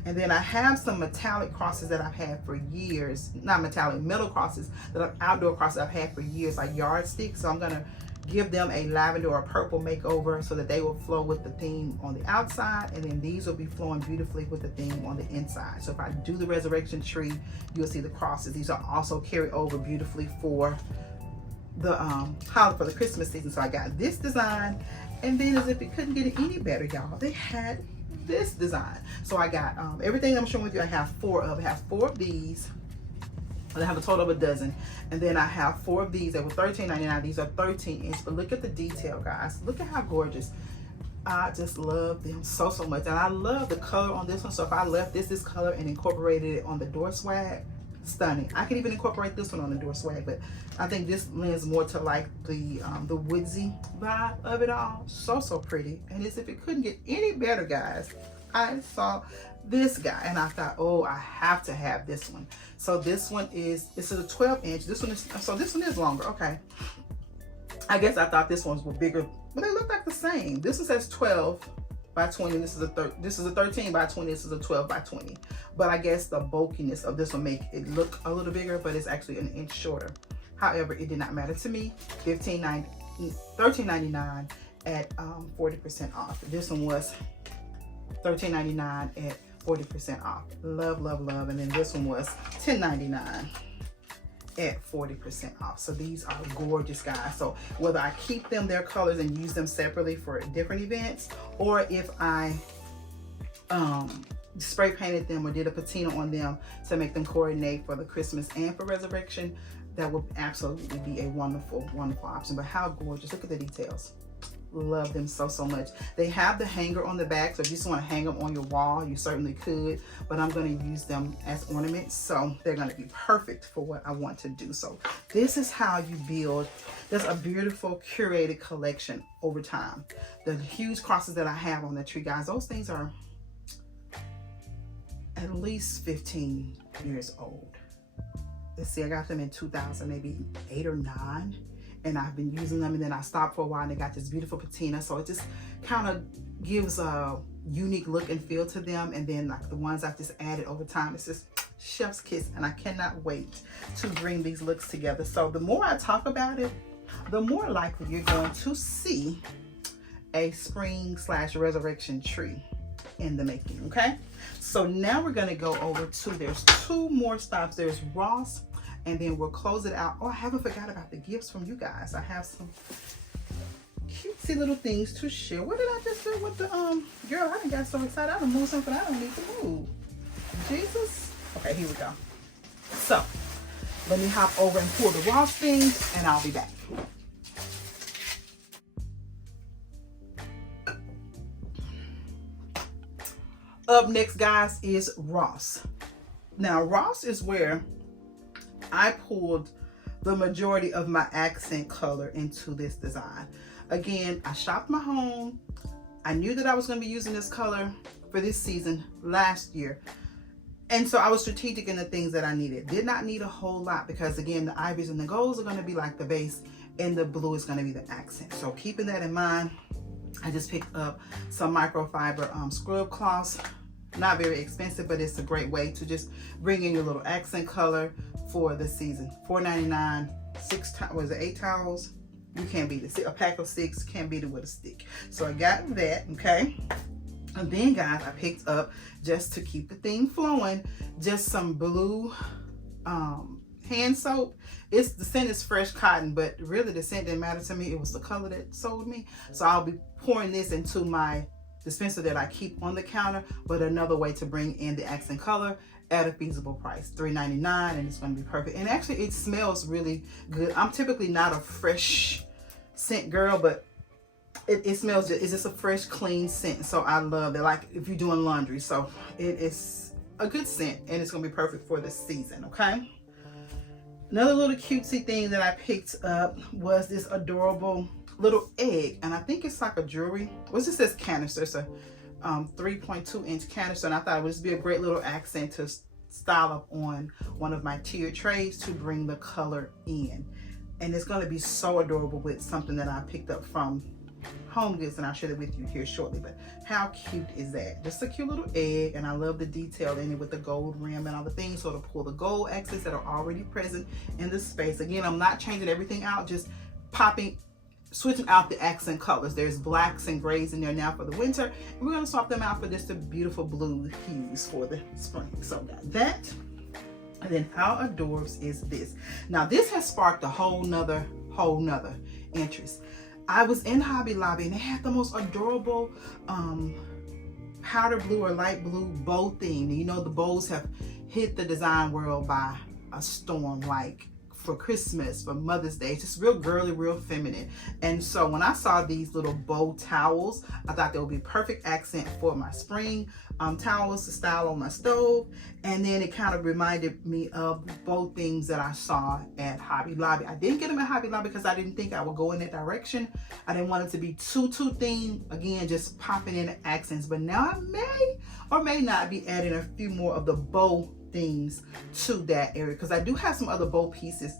And then I have some metallic crosses that I've had for years, not metallic, metal crosses that I've outdoor crosses I've had for years, like yardsticks. So I'm gonna give them a lavender or purple makeover so that they will flow with the theme on the outside, and then these will be flowing beautifully with the theme on the inside. So if I do the resurrection tree, you'll see the crosses. These are also carry over beautifully for the for the Christmas season. So I got this design, and then as if it couldn't get any better, y'all, they had this design. So I got everything I'm showing with you. I have four of. I have four of these. I have a total of a dozen, and then I have four of these. They were $13.99. These are 13 inch, but look at the detail, guys. Look at how gorgeous. I just love them so much, and I love the color on this one. So if I left this color and incorporated it on the door swag, stunning. I could even incorporate this one on the door swag, but I think this lends more to like the woodsy vibe of it all. So pretty, and as if it couldn't get any better, guys. I saw this guy and I thought, oh, I have to have this one. So this is a 12 inch. This one is longer. Okay. I guess I thought this ones were bigger, but they look like the same. This one says 12 by 20. This is a 13 by 20. This is a 12 by 20. But I guess the bulkiness of this will make it look a little bigger, but it's actually an inch shorter. However, it did not matter to me. $13.99 at 40% off. This one was $13.99 at 40% off. Love. And then this one was $10.99 at 40% off. So these are gorgeous, guys. So whether I keep them their colors and use them separately for different events, or if I spray painted them or did a patina on them to make them coordinate for the Christmas and for resurrection, that would absolutely be a wonderful option. But how gorgeous. Look at the details. Love them so much. They have the hanger on the back, so if you just want to hang them on your wall, you certainly could, but I'm going to use them as ornaments, so they're going to be perfect for what I want to do. So this is how you build. There's a beautiful curated collection over time. The huge crosses that I have on the tree, guys, those things are at least 15 years old. Let's see, I got them in 2000, maybe 8 or 9. And I've been using them, and then I stopped for a while and they got this beautiful patina. So it just kind of gives a unique look and feel to them. And then like the ones I've just added over time, it's just chef's kiss, and I cannot wait to bring these looks together. So the more I talk about it, the more likely you're going to see a spring/resurrection tree in the making, okay? So now we're gonna go over to, there's two more stops. There's Ross, and then we'll close it out. Oh, I haven't forgot about the gifts from you guys. I have some cutesy little things to share. What did I just do with the, girl, I done got so excited. I done moved something I don't need to move. Jesus. Okay, here we go. So, let me hop over and pull the Ross things, and I'll be back. Up next, guys, is Ross. Now, Ross is where I pulled the majority of my accent color into this design. Again, I shopped my home. I knew that I was going to be using this color for this season last year. And so I was strategic in the things that I needed. Did not need a whole lot because again, the ivories and the golds are going to be like the base and the blue is going to be the accent. So keeping that in mind, I just picked up some microfiber scrub cloths. Not very expensive, but it's a great way to just bring in your little accent color for the season. $4.99, 8 towels. You can't beat it. A pack of 6, can't beat it with a stick. So I got that, okay? And then guys, I picked up, just to keep the thing flowing, just some blue hand soap. The scent is fresh cotton, but really the scent didn't matter to me. It was the color that sold me. So I'll be pouring this into my dispenser that I keep on the counter, but another way to bring in the accent color at a feasible price. $3.99, and it's going to be perfect. And actually it smells really good. I'm typically not a fresh scent girl, but it smells just, it's just a fresh, clean scent. So I love it, like if you're doing laundry. So it is a good scent, and it's going to be perfect for the season, okay? Another little cutesy thing that I picked up was this adorable little egg, and I think it's like a jewelry. Well, it just says canister. It's a 3.2 inch canister, and I thought it would just be a great little accent to style up on one of my tiered trays to bring the color in. And it's going to be so adorable with something that I picked up from Home Goods, and I'll share it with you here shortly. But how cute is that? Just a cute little egg, and I love the detail in it with the gold rim and all the things, so to pull the gold accents that are already present in the space. Again, I'm not changing everything out, just switching out the accent colors. There's blacks and grays in there now for the winter, and we're going to swap them out for just the beautiful blue hues for the spring. So got that. And then how adorbs is this? Now this has sparked a whole nother interest. I was in Hobby Lobby, and they had the most adorable powder blue or light blue bow theme. You know, the bows have hit the design world by a storm, like for Christmas, for Mother's Day. It's just real girly, real feminine. And so when I saw these little bow towels, I thought they would be perfect accent for my spring towels to style on my stove. And then it kind of reminded me of both things that I saw at Hobby Lobby. I didn't get them at Hobby Lobby because I didn't think I would go in that direction. I didn't want it to be too themed. Again, just popping in accents. But now I may or may not be adding a few more of the bow things to that area, because I do have some other bow pieces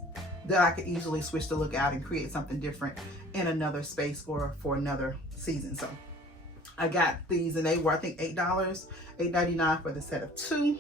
that I could easily switch to look out and create something different in another space or for another season. So I got these, and they were, I think, $8.99 for the set of 2.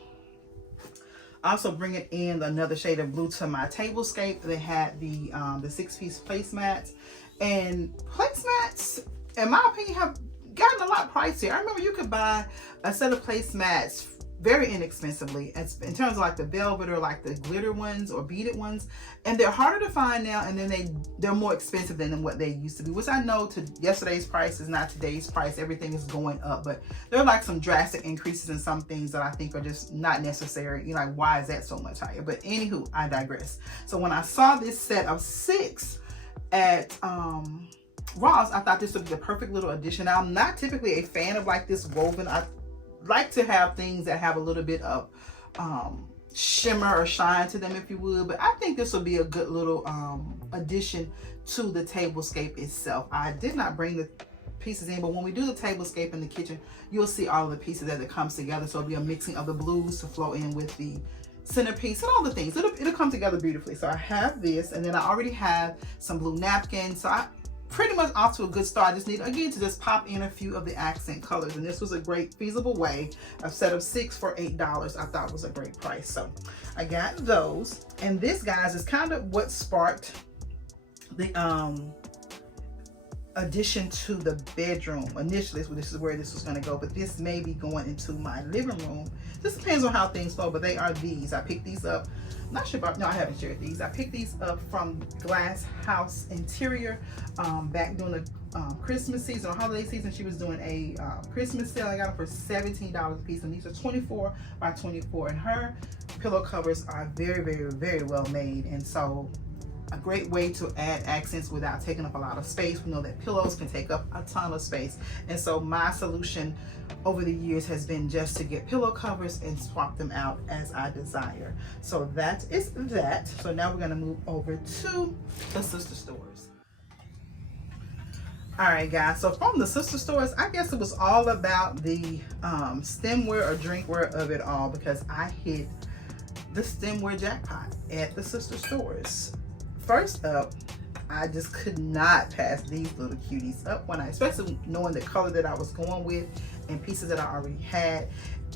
Also bringing in another shade of blue to my tablescape. They had the 6-piece placemats, and placemats, in my opinion, have gotten a lot pricier. I remember you could buy a set of placemats very inexpensively in terms of like the velvet or like the glitter ones or beaded ones, and they're harder to find now, and then they're more expensive than what they used to be, which I know to yesterday's price is not today's price. Everything is going up, but there are like some drastic increases in some things that I think are just not necessary. You're like, why is that so much higher? But anywho, I digress. So when I saw this set of 6 at Ross, I thought this would be the perfect little addition. Now, I'm not typically a fan of like this woven. I like to have things that have a little bit of shimmer or shine to them, if you would, but I think this will be a good little addition to the tablescape itself. I did not bring the pieces in, but when we do the tablescape in the kitchen, you'll see all of the pieces as it comes together. So it'll be a mixing of the blues to flow in with the centerpiece and all the things. It'll come together beautifully. So I have this, and then I already have some blue napkins. So I pretty much off to a good start. I just need, again, to just pop in a few of the accent colors, and this was a great feasible way. A set of 6 for $8 I thought was a great price. So I got those, and this, guys, is kind of what sparked the addition to the bedroom. Initially, this is where this was going to go, but this may be going into my living room. This depends on how things flow, but they are these. I picked these up. I'm not sure about, no, I haven't shared these. I picked these up from Glass House Interior back during the Christmas season or holiday season. She was doing a Christmas sale. I got them for $17 a piece, and these are 24 by 24, and her pillow covers are very, very, very well made, and so a great way to add accents without taking up a lot of space. We know that pillows can take up a ton of space, and so my solution over the years has been just to get pillow covers and swap them out as I desire. So that is that. So now we're going to move over to the sister stores. All right, guys, so from the sister stores, I guess it was all about the stemware or drinkware of it all, because I hit the stemware jackpot at the sister stores. First up, I just could not pass these little cuties up, when especially knowing the color that I was going with and pieces that I already had.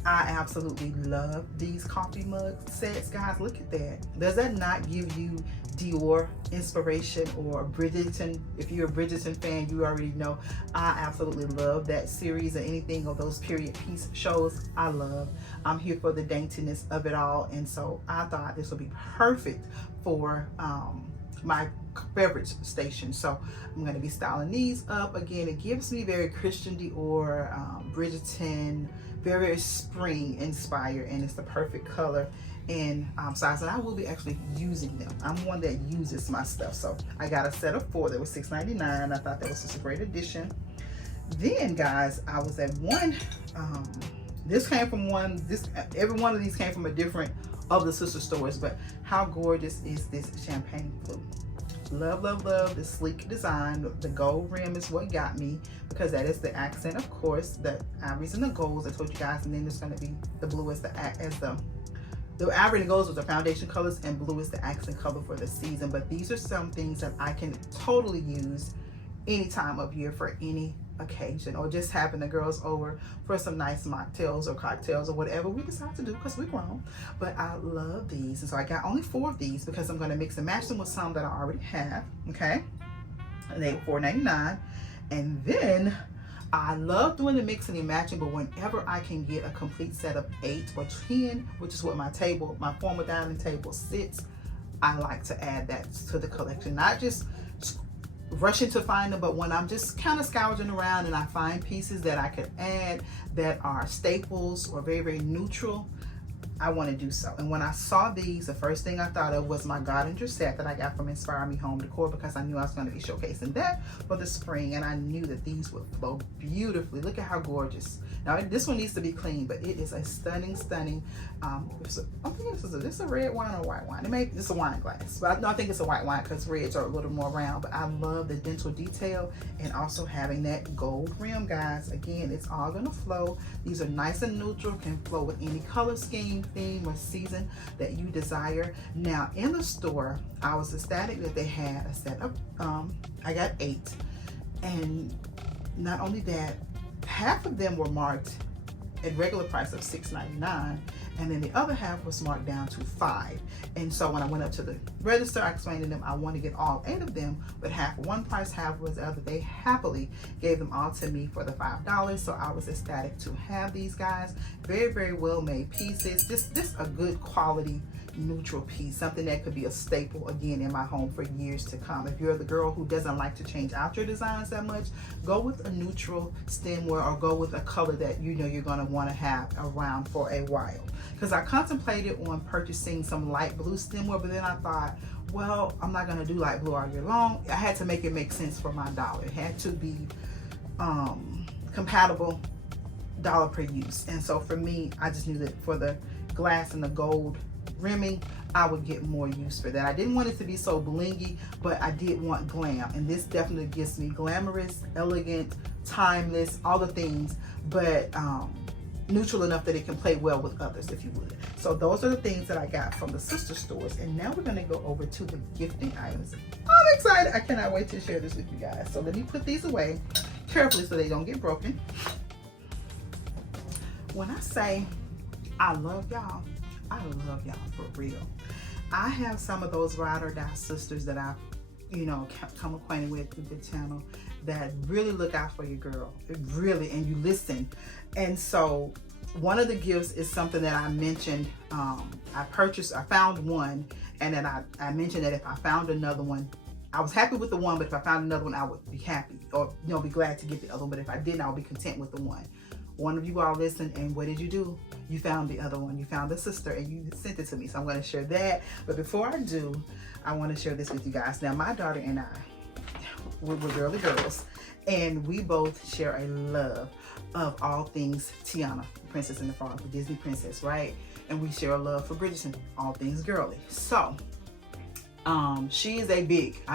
I absolutely love these coffee mug sets, guys. Look at that. Does that not give you Dior inspiration, or Bridgerton? If you're a Bridgerton fan, you already know I absolutely love that series, and anything of those period piece shows I love. I'm here for the daintiness of it all, and so I thought this would be perfect for my beverage station. So I'm going to be styling these up. Again, it gives me very Christian Dior, Bridgerton, very spring inspired, and it's the perfect color and size, and I will be actually using them. I'm one that uses my stuff, so I got a set of 4 that was $6.99. I thought that was just a great addition. Then, guys, I was at one. This came from one. Every one of these came from a different of the sister stores. But how gorgeous is this champagne flute? Love, love, love the sleek design. The gold rim is what got me, because that is the accent, of course. The ivories and the golds, I told you guys, and then there's going to be the blue as the ivory and golds with the foundation colors, and blue is the accent color for the season. But these are some things that I can totally use any time of year for any occasion, or just having the girls over for some nice mocktails or cocktails or whatever we decide to do, because we're grown. But I love these, and so I got only 4 of these because I'm going to mix and match them with some that I already have. Okay, and they were $4.99. And then I love doing the mixing and matching, but whenever I can get a complete set of 8 or 10, which is what my formal dining table sits, I like to add that to the collection. Not just rushing to find them, but when I'm just kind of scrounging around and I find pieces that I could add that are staples or very, very neutral, I want to do so. And when I saw these, the first thing I thought of was my Godinger set that I got from Inspire Me Home Decor, because I knew I was going to be showcasing that for the spring, and I knew that these would flow beautifully. Look at how gorgeous. Now, this one needs to be clean, but it is a stunning, I'm thinking this is a red wine or white wine. It's a wine glass, but I think it's a white wine because reds are a little more round. But I love the dental detail and also having that gold rim, guys. Again, it's all going to flow. These are nice and neutral, can flow with any color scheme, theme, or season that you desire. Now, in the store, I was ecstatic that they had a set of, I got 8. And not only that, half of them were marked at regular price of $6.99, and then the other half was marked down to $5. And so when I went up to the register, I explained to them I want to get all 8 of them, but half one price, half was the other. They happily gave them all to me for the $5. So I was ecstatic to have these, guys. Very, very well made pieces. Just a good quality neutral piece, something that could be a staple again in my home for years to come. If you're the girl who doesn't like to change out your designs that much, go with a neutral stemware, or go with a color that you know you're going to want to have around for a while. Because I contemplated on purchasing some light blue stemware, but then I thought, well, I'm not going to do light blue all year long. I had to make it make sense for my dollar. It had to be compatible, dollar per use. And so for me, I just knew that for the glass and the gold rimming, I would get more use for that. I didn't want it to be so blingy, but I did want glam, and this definitely gives me glamorous, elegant, timeless, all the things, but neutral enough that it can play well with others, if you would. So those are the things that I got from the sister stores, and now we're going to go over to the gifting items. I'm excited. I cannot wait to share this with you guys. So let me put these away carefully so they don't get broken. When I say I love y'all, I love y'all for real. I have some of those ride or die sisters that I've, come acquainted with through the channel that really look out for your girl. Really, and you listen. And so one of the gifts is something that I mentioned. I found one, and then I mentioned that if I found another one, I was happy with the one, but if I found another one, I would be happy, or be glad to get the other one. But if I didn't, I would be content with the one. One of you all listened, and what did you do? You found the other one. You found the sister, and you sent it to me. So I'm going to share that. But before I do, I want to share this with you guys. Now, my daughter and I, we're girly girls, and we both share a love of all things Tiana, Princess in the Frog, the Disney princess, right? And we share a love for Bridgerton, all things girly. So, she is a big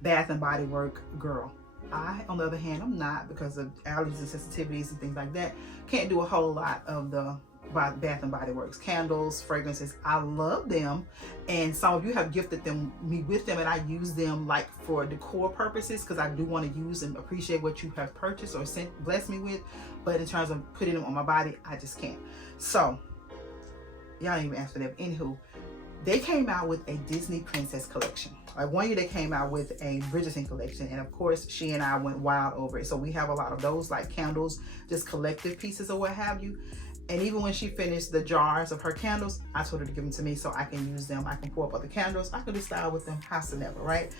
Bath and Body Work girl. I, on the other hand, I'm not, because of allergies and sensitivities and things like that. Can't do a whole lot of the Bath and Body Works candles, fragrances. I love them, and some of you have gifted me with them, and I use them like for decor purposes, because I do want to use and appreciate what you have purchased or blessed me with. But in terms of putting them on my body, I just can't. So y'all didn't even ask for them. Anywho, they came out with a Disney Princess collection. Like one year they came out with a Bridgerton collection, and of course she and I went wild over it. So we have a lot of those, like candles, just collective pieces or what have you. And even when she finished the jars of her candles, I told her to give them to me so I can use them. I can pour up other candles. I can do style with them, house and ever, right?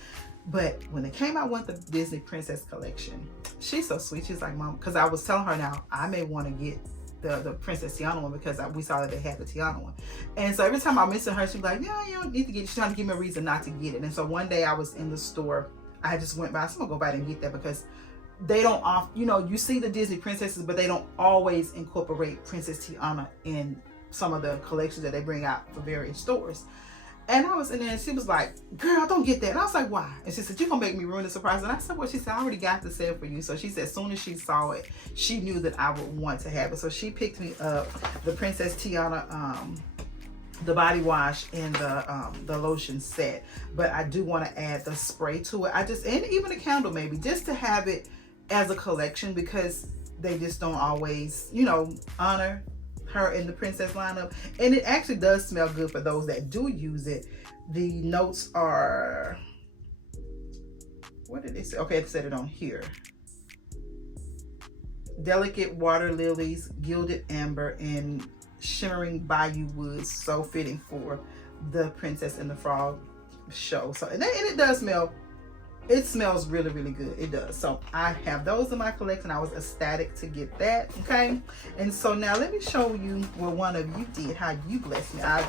But when they came out with the Disney Princess collection, she's so sweet. She's like, Mom, because I was telling her now, I may want to get the Princess Tiana one, because we saw that they had the Tiana one. And so every time I mention her, she's like, yeah, you don't need to get it. She's trying to give me a reason not to get it. And so one day I was in the store. I just went by. So I'm going to go by and get that, because they don't you see the Disney princesses, but they don't always incorporate Princess Tiana in some of the collections that they bring out for various stores. And I was in there, and she was like, girl, don't get that. And I was like, why? And she said, you're gonna make me ruin the surprise. And I said, well, she said, I already got the set for you. So she said, as soon as she saw it, she knew that I would want to have it. So she picked me up the Princess Tiana the body wash and the lotion set. But I do want to add the spray to it. And even a candle maybe, just to have it as a collection, because they just don't always, honor her in the princess lineup. And it actually does smell good for those that do use it. The notes are, what did they say? Okay, it said it on here. Delicate water lilies, gilded amber, and shimmering bayou woods, so fitting for the Princess and the Frog show. So and it does smell. It smells really, really good. It does. So I have those in my collection. I was ecstatic to get that. Okay. And so now let me show you what one of you did, how you blessed me. I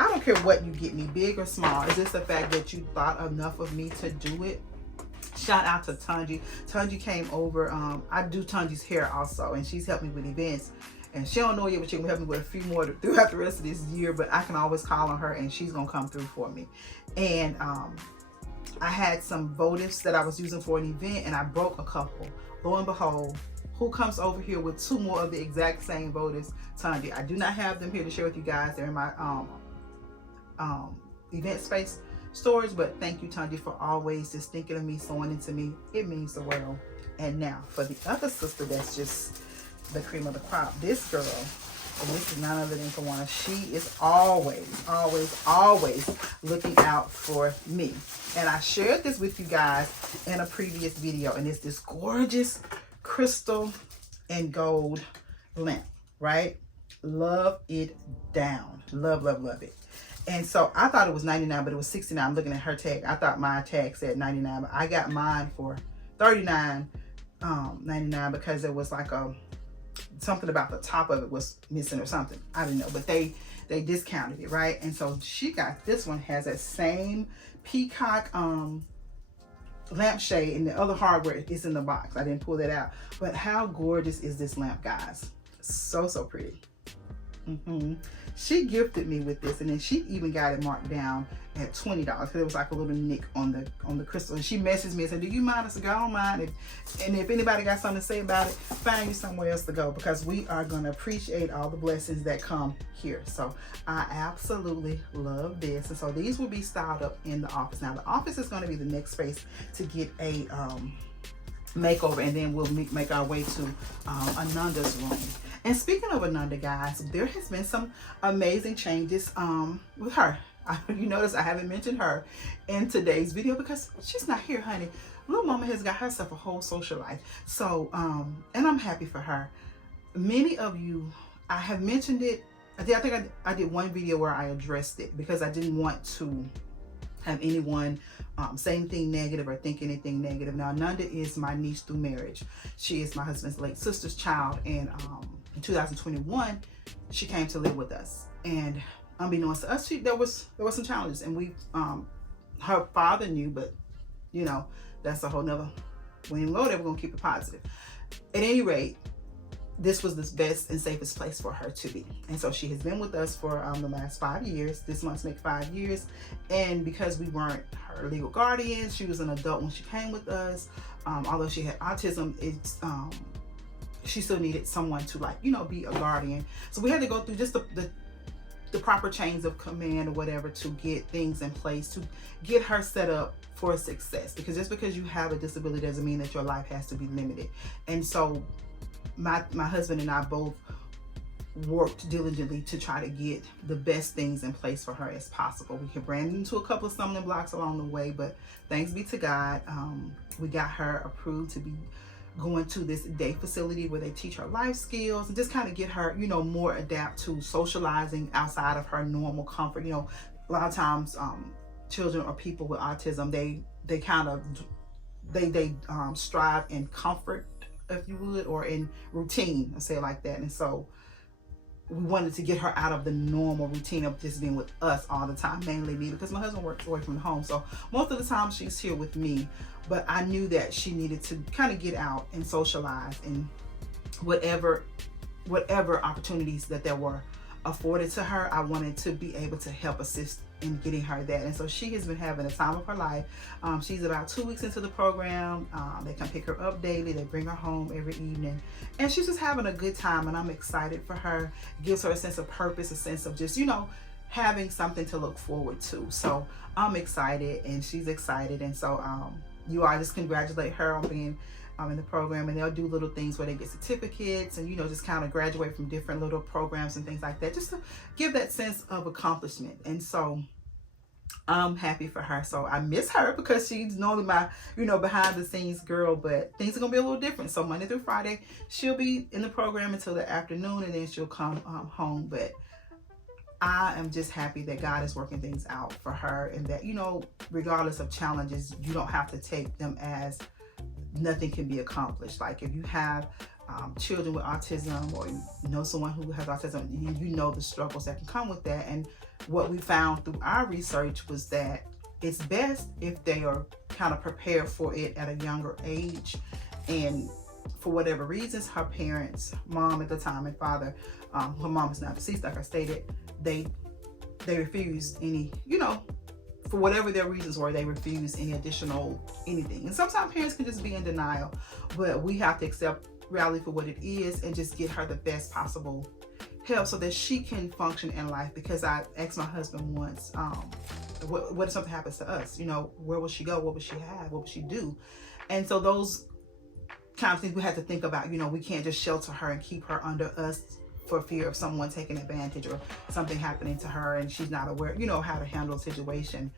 don't care what you get me, big or small. It's just the fact that you thought enough of me to do it. Shout out to Tunji. Tunji came over. I do Tunji's hair also, and she's helped me with events. And she don't know yet, but she can help me with a few more throughout the rest of this year. But I can always call on her, and she's gonna come through for me. And I had some votives that I was using for an event, and I broke a couple. Lo and behold, who comes over here with 2 more of the exact same votives? Tunji. I do not have them here to share with you guys. They're in my event space storage, but thank you, Tunji, for always just thinking of me, sewing into me. It means the world. And now for the other sister that's just the cream of the crop, this girl, and this is none other than Tawana. She is always looking out for me. And I shared this with you guys in a previous video, and it's this gorgeous crystal and gold lamp, right? Love it down. Love, love, love it. And so I thought it was $99, but it was $69. I'm looking at her tag. I thought my tag said $99, but I got mine for $39.99 because it was like something about the top of it was missing or something. I didn't know, but they discounted it, right? And so she got this one, has that same peacock lampshade, and the other hardware is in the box. I didn't pull that out, but how gorgeous is this lamp, guys? So pretty. She gifted me with this, and then she even got it marked down at $20 because it was like a little nick on the crystal. And she messaged me and said, do you mind? I said, I don't mind. And if anybody got something to say about it, find you somewhere else to go, because we are going to appreciate all the blessings that come here. So I absolutely love this. And so these will be styled up in the office. Now the office is going to be the next space to get a makeover, and then we'll make our way to Ananda's room. And speaking of Ananda, guys, there has been some amazing changes with her. You notice I haven't mentioned her in today's video because she's not here, honey. Little mama has got herself a whole social life. So, and I'm happy for her. Many of you, I have mentioned it. I think I did one video where I addressed it because I didn't want to have anyone say anything negative or think anything negative. Now, Ananda is my niece through marriage. She is my husband's late sister's child, and in 2021, she came to live with us. And unbeknownst to us, there was some challenges, and we her father knew, but you know, that's a whole nother. We didn't go there. We're gonna keep it positive. At any rate, this was the best and safest place for her to be. And so she has been with us for the last 5 years. This month's make 5 years. And because we weren't her legal guardians, she was an adult when she came with us. Although she had autism, she still needed someone to, like, you know, be a guardian. So we had to go through just the proper chains of command or whatever to get things in place to get her set up for success. Because just because you have a disability doesn't mean that your life has to be limited. And so my husband and I both worked diligently to try to get the best things in place for her as possible. We ran into a couple of stumbling blocks along the way, but thanks be to God, we got her approved to be going to this day facility where they teach her life skills and just kind of get her, you know, more adapt to socializing outside of her normal comfort. You know, a lot of times children or people with autism, they kind of strive in comfort, if you would, or in routine, I'll say it like that. And so we wanted to get her out of the normal routine of just being with us all the time, mainly me, because my husband works away from home. So most of the time she's here with me, but I knew that she needed to kind of get out and socialize, and whatever opportunities that there were afforded to her, I wanted to be able to help assist in getting her that. And so she has been having the time of her life. She's about 2 weeks into the program. They come pick her up daily. They bring her home every evening, and she's just having a good time, and I'm excited for her. It gives her a sense of purpose, a sense of just, you know, having something to look forward to. So I'm excited and she's excited. And so you all just congratulate her on being in the program, and they'll do little things where they get certificates and, you know, just kind of graduate from different little programs and things like that, just to give that sense of accomplishment. And so I'm happy for her. So I miss her because she's normally my, you know, behind the scenes girl, but things are gonna be a little different. So Monday through Friday she'll be in the program until the afternoon, and then she'll come home. But I am just happy that God is working things out for her, and that, you know, regardless of challenges, you don't have to take them as nothing can be accomplished. Like if you have children with autism, or you know someone who has autism, you know the struggles that can come with that. And what we found through our research was that it's best if they are kind of prepared for it at a younger age. And for whatever reasons, her parents, mom at the time and father, her mom is now deceased, like I stated, they refused any, you know, for whatever their reasons were, they refused any additional anything. And sometimes parents can just be in denial, but we have to accept reality for what it is and just get her the best possible help so that she can function in life. Because I asked my husband once, what if something happens to us? You know, where will she go? What will she have? What will she do? And so those kind of things we have to think about. You know, we can't just shelter her and keep her under us for fear of someone taking advantage or something happening to her and she's not aware, you know, how to handle a situation.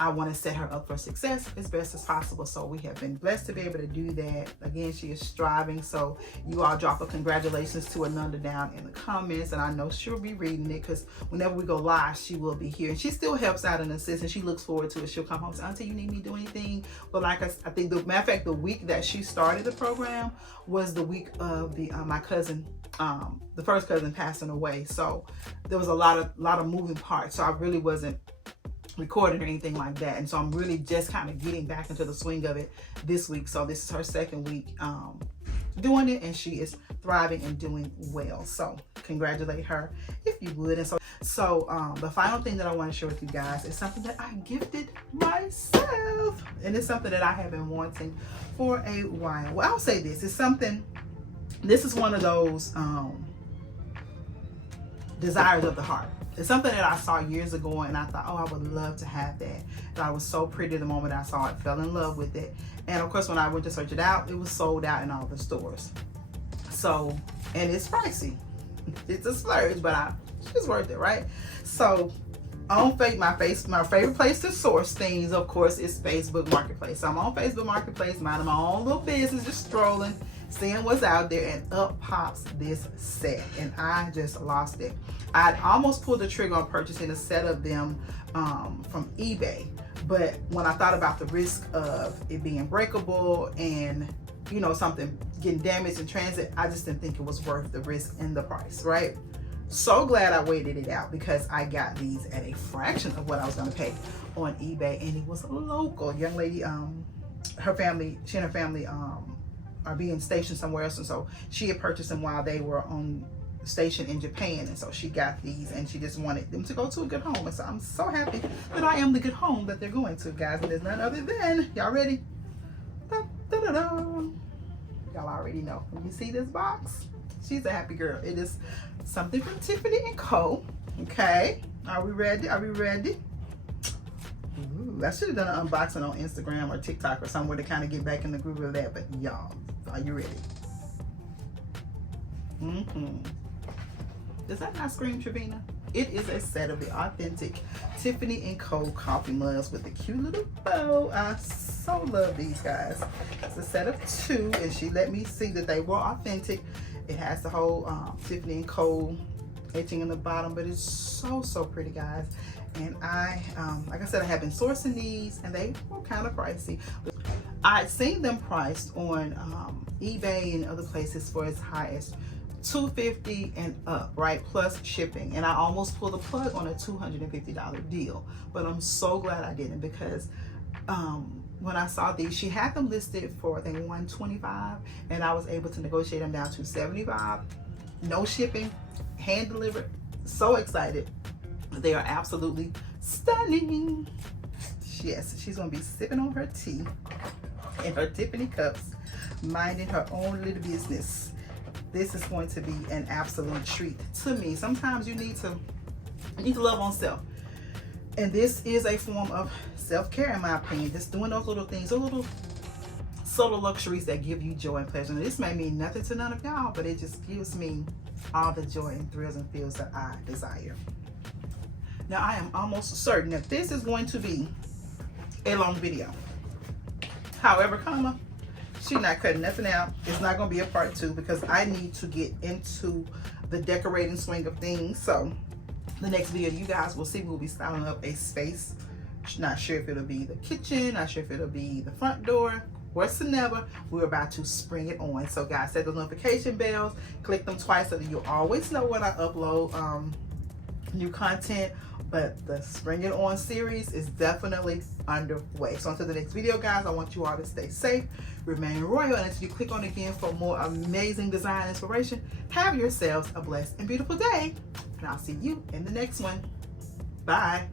I want to set her up for success as best as possible. So we have been blessed to be able to do that. Again, she is striving. So you all drop a congratulations to Ananda down in the comments, and I know she'll be reading it, because whenever we go live, she will be here. And she still helps out and assists, and she looks forward to it. She'll come home and say, Auntie, you need me to do anything? But like I think, the matter of fact, the week that she started the program was the week of my cousin, the first cousin passing away. So there was a lot of moving parts. So I really wasn't recording or anything like that. And so I'm really just kind of getting back into the swing of it this week. So this is her second week doing it, and she is thriving and doing well. So congratulate her if you would. And so the final thing that I want to share with you guys is something that I gifted myself, and it's something that I have been wanting for a while. Well, I'll say this, this is one of those desires of the heart. It's something that I saw years ago, and I thought, oh, I would love to have that. And I was so pretty the moment I saw it, fell in love with it. And of course, when I went to search it out, it was sold out in all the stores. So, and it's pricey. It's a splurge, but it's worth it, right? So on my favorite place to source things, of course, is Facebook Marketplace. So I'm on Facebook Marketplace, minding my own little business, just strolling, seeing what's out there, and up pops this set, and I just lost it. I'd almost pulled the trigger on purchasing a set of them from eBay, but when I thought about the risk of it being breakable and, you know, something getting damaged in transit, I just didn't think it was worth the risk and the price, right? So glad I waited it out, because I got these at a fraction of what I was going to pay on eBay, and it was a local young lady. She and her family are being stationed somewhere else, and so she had purchased them while they were on station in Japan, and so she got these and she just wanted them to go to a good home. And so I'm so happy that I am the good home that they're going to, guys. And there's none other than, y'all ready? Da, da, da, da. Y'all already know. When you see this box, she's a happy girl. It is something from Tiffany & Co. Okay, are we ready? Are we ready? Ooh, I should have done an unboxing on Instagram or TikTok or somewhere to kind of get back in the groove of that, but y'all, are you ready? Does that not scream Travina? It is a set of the authentic Tiffany & Co. coffee mugs with a cute little bow. I so love these, guys. It's a set of 2, and she let me see that they were authentic. It has the whole Tiffany & Co. etching in the bottom, but it's so pretty, guys. And I, like I said, I have been sourcing these, and they were kind of pricey. I'd seen them priced on eBay and other places for as high as $250 and up, right, plus shipping. And I almost pulled the plug on a $250 deal, but I'm so glad I didn't, because when I saw these, she had them listed for, I think, $125, and I was able to negotiate them down to $75. No shipping, hand delivered. So excited. They are absolutely stunning. Yes, she's gonna be sipping on her tea in her Tiffany cups, minding her own little business. This is going to be an absolute treat to me. Sometimes you need to love on self. And this is a form of self-care, in my opinion. Just doing those little things, those little subtle luxuries that give you joy and pleasure. Now, this may mean nothing to none of y'all, but it just gives me all the joy and thrills and feels that I desire. Now, I am almost certain that this is going to be a long video. However, she's not cutting nothing out. It's not going to be a part 2, because I need to get into the decorating swing of things. So the next video you guys will see, we'll be styling up a space. Not sure if it'll be the kitchen, not sure if it'll be the front door, whatsoever. We're about to spring it on. So guys, set those notification bells, click them twice so that you'll always know when I upload new content. But the Spring It On series is definitely underway. So until the next video, guys, I want you all to stay safe, remain royal, and until you click on again for more amazing design inspiration, have yourselves a blessed and beautiful day. And I'll see you in the next one. Bye.